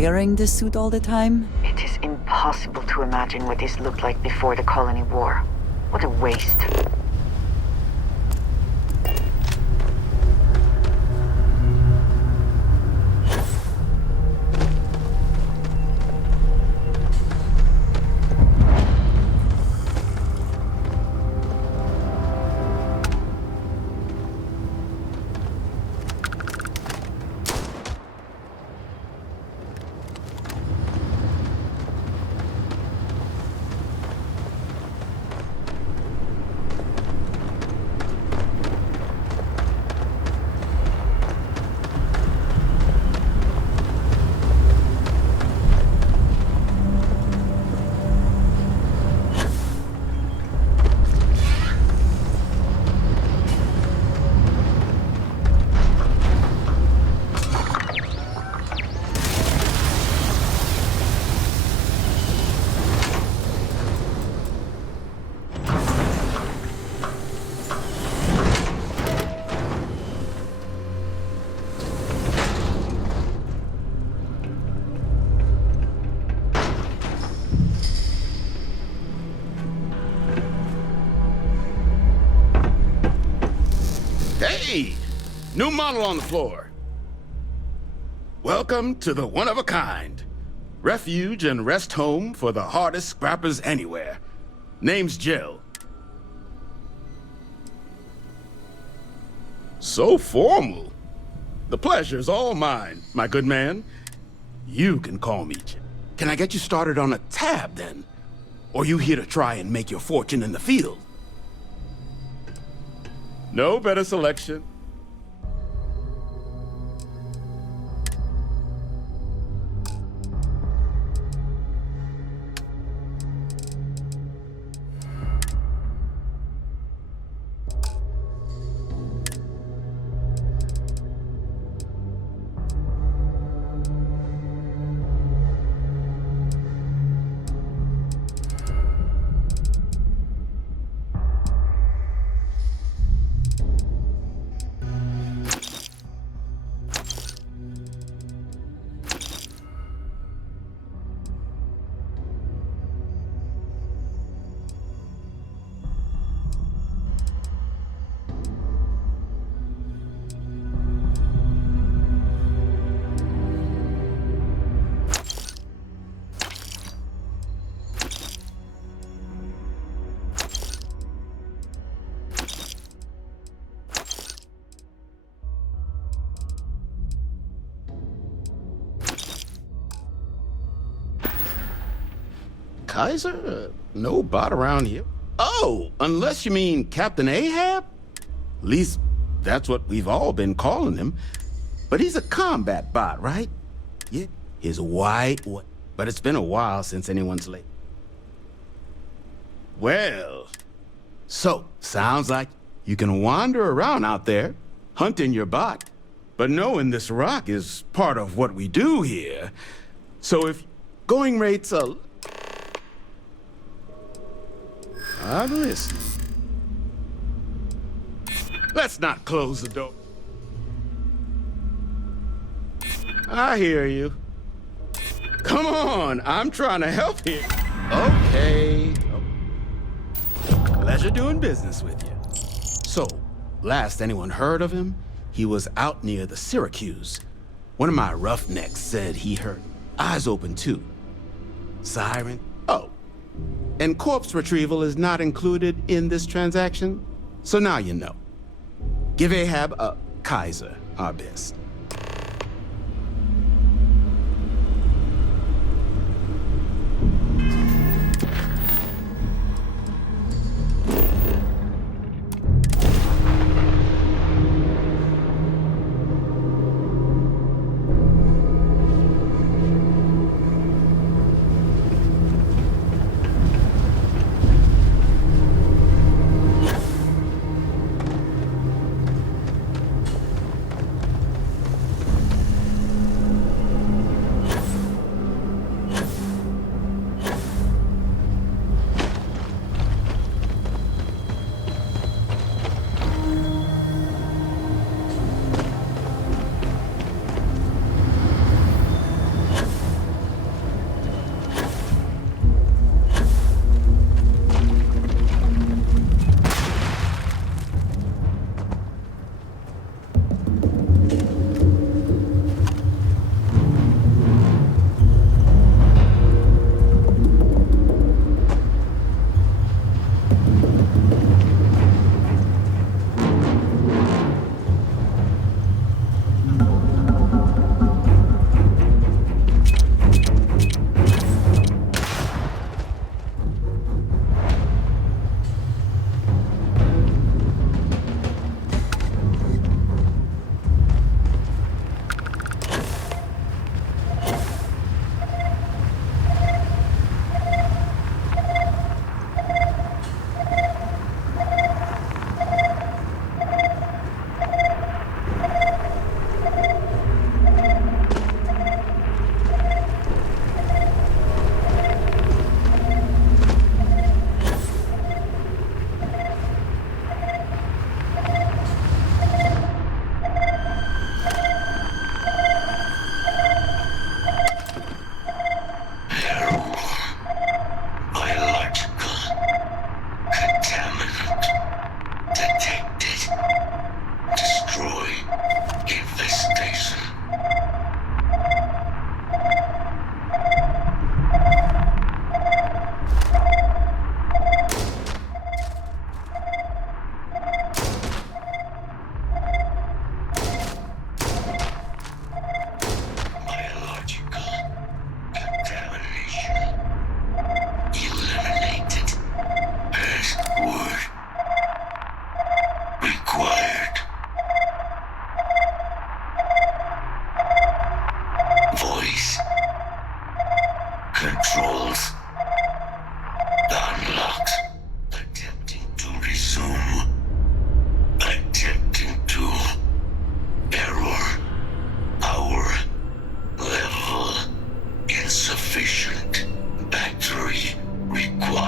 wearing this suit all the time? It is impossible to imagine what this looked like before the Colony War. What a waste. Hey! New model on the floor. Welcome to the one-of-a-kind. Refuge and rest home for the hardest scrappers anywhere. Name's Jill. So formal. The pleasure's all mine, my good man. You can call me Jill. Can I get you started on a tab, then? Or you here to try and make your fortune in the field? No better selection. Kaiser? No bot around here. Oh, unless you mean Captain Ahab? At least that's what we've all been calling him. But he's a combat bot, right? Yeah, his white. But it's been a while since anyone's late. Well, so sounds like you can wander around out there, hunting your bot. But knowing this rock is part of what we do here. So if going rate's a... I'm listening. Let's not close the door. I hear you. Come on, I'm trying to help here. Okay. Pleasure doing business with you. So, last anyone heard of him, he was out near the Syracuse. One of my roughnecks said he heard eyes open too. Siren. Oh. And corpse retrieval is not included in this transaction, so now you know. Give Ahab a Kaiser our best.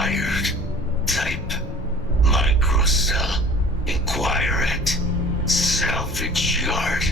Acquired. Type microcell. Inquire at salvage yard.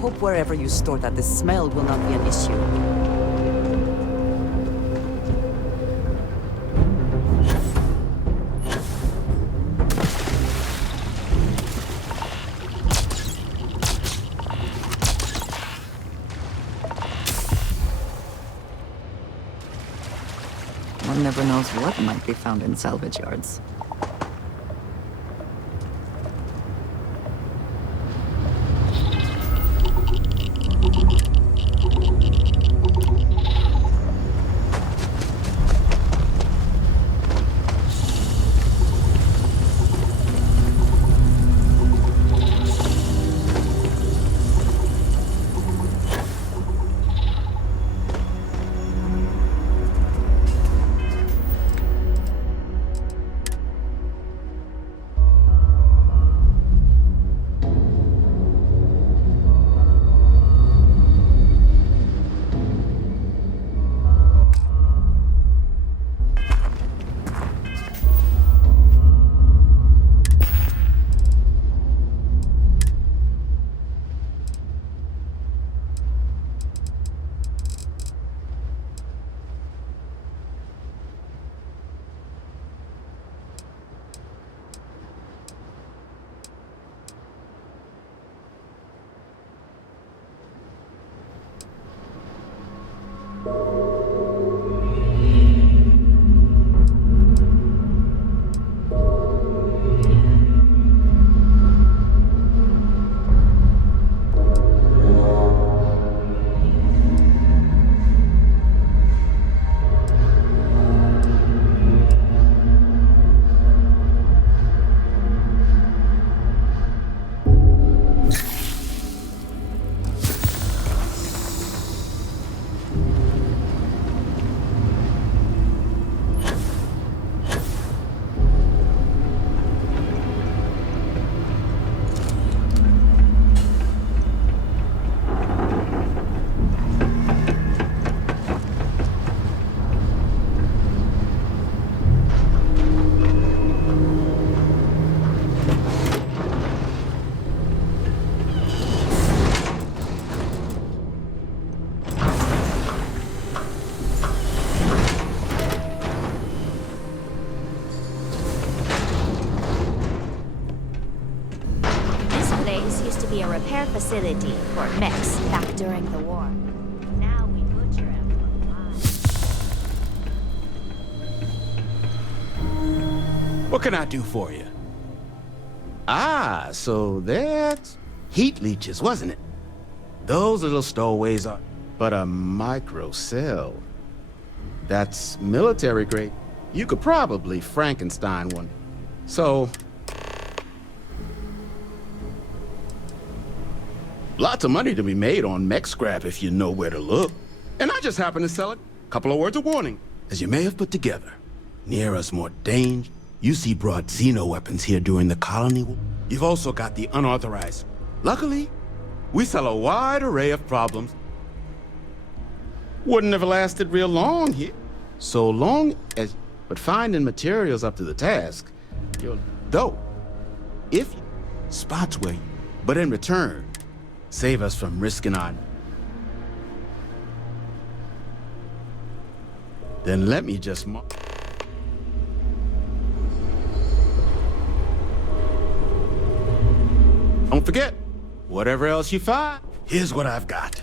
Hope wherever you store that, the smell will not be an issue. One never knows what might be found in salvage yards. Repair facility for mechs back during the war. Now we butcher him alive. What can I do for you? Ah, so that's heat leeches, wasn't it? Those little stowaways are... But a microcell... That's military grade. You could probably Frankenstein one. So... Lots of money to be made on mech scrap if you know where to look. And I just happen to sell it. Couple of words of warning. As you may have put together, near us more danger. UC brought xeno weapons here during the colony war. You've also got the unauthorized. Luckily, We sell a wide array of problems. Wouldn't have lasted real long here. So long as... But finding materials up to the task, you'll... Though, if you... Spots where you... But in return, save us from risking our... Then let me just... Don't forget, whatever else you find, here's what I've got.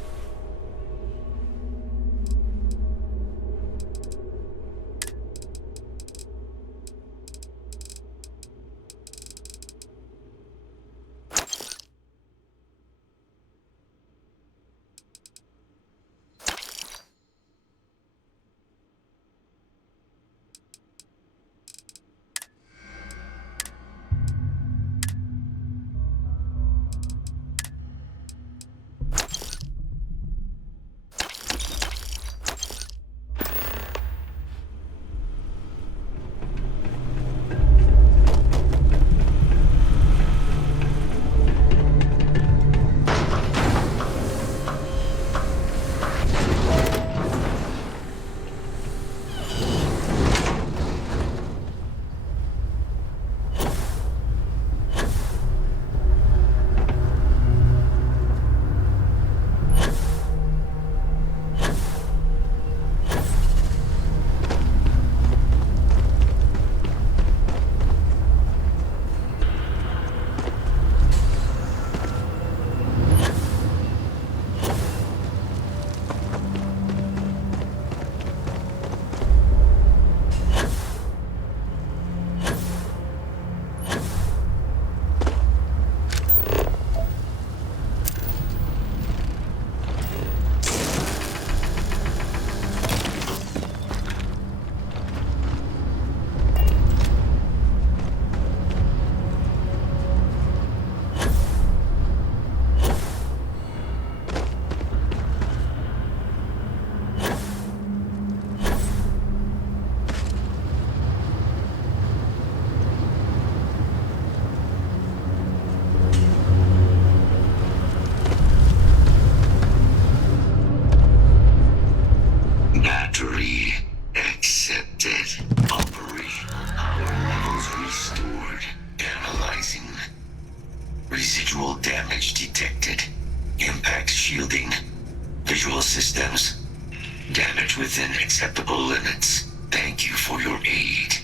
Within acceptable limits. Thank you for your aid.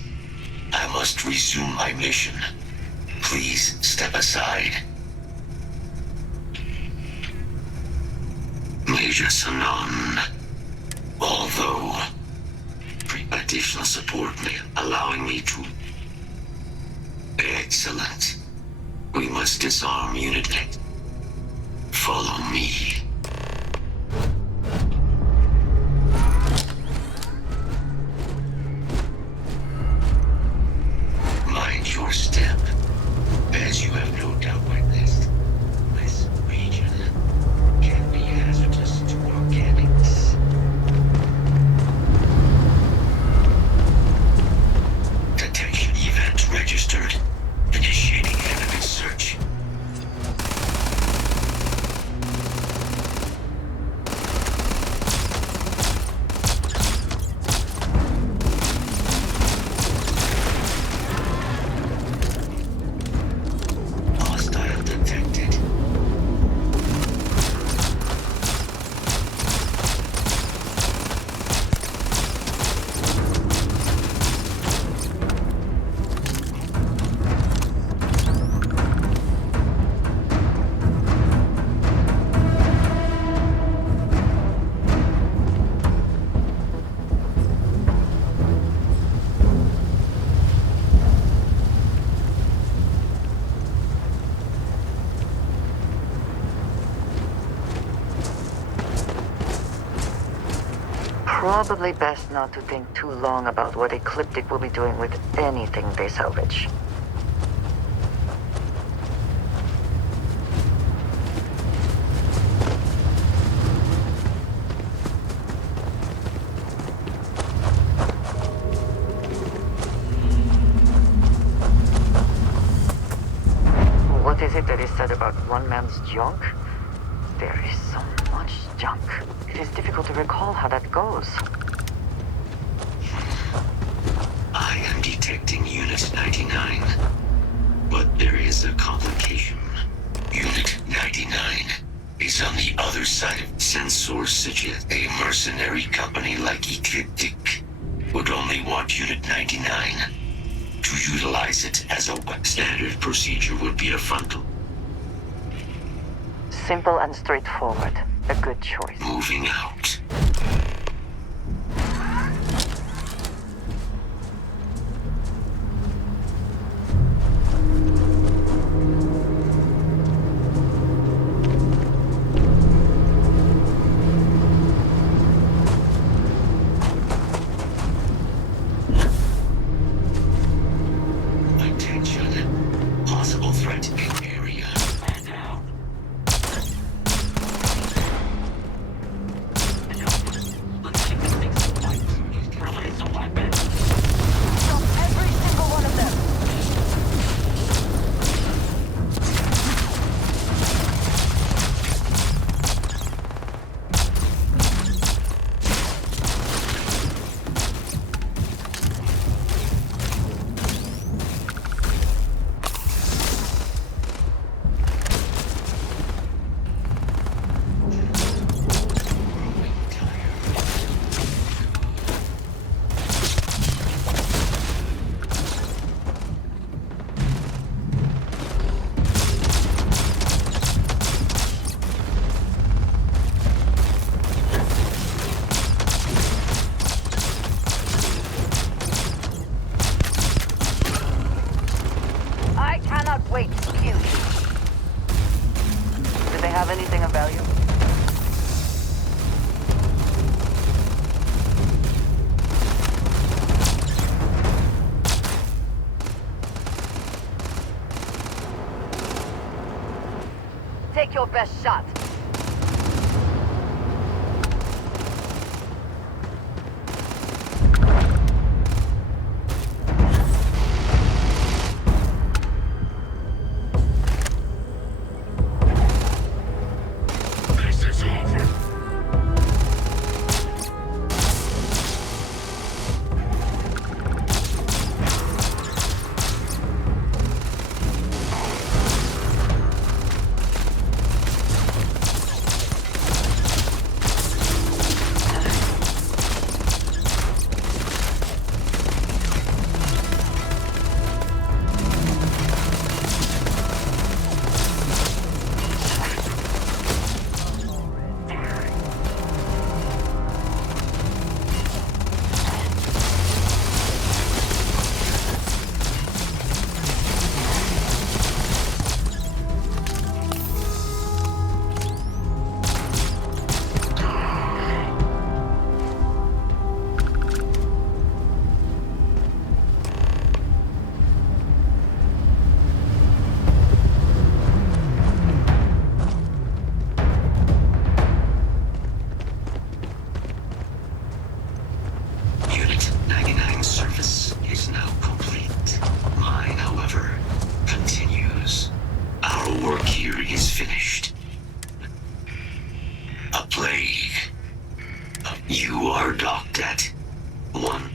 I must resume my mission. Please step aside. Major Sanon. Although additional support may allowing me to... Excellent. We must disarm Unit X. Follow me. Step, as you have no doubt witnessed, this region can be hazardous to organics. Detection event registered. Initiating enemy search. Probably best not to think too long about what Ecliptic will be doing with anything they salvage. What is it that is said about one man's junk? junk. It is difficult to recall how that goes. I am detecting Unit 99. But there is a complication. Unit 99 is on the other side of sensors such as a mercenary company like Ecliptic would only want Unit 99. To utilize it as a standard procedure would be a frontal. Simple and straightforward. A good choice. Moving out. Attention. Possible threat in area. Now. Wait, excuse me. Do they have anything of value? Take your best shot. You are docked at 1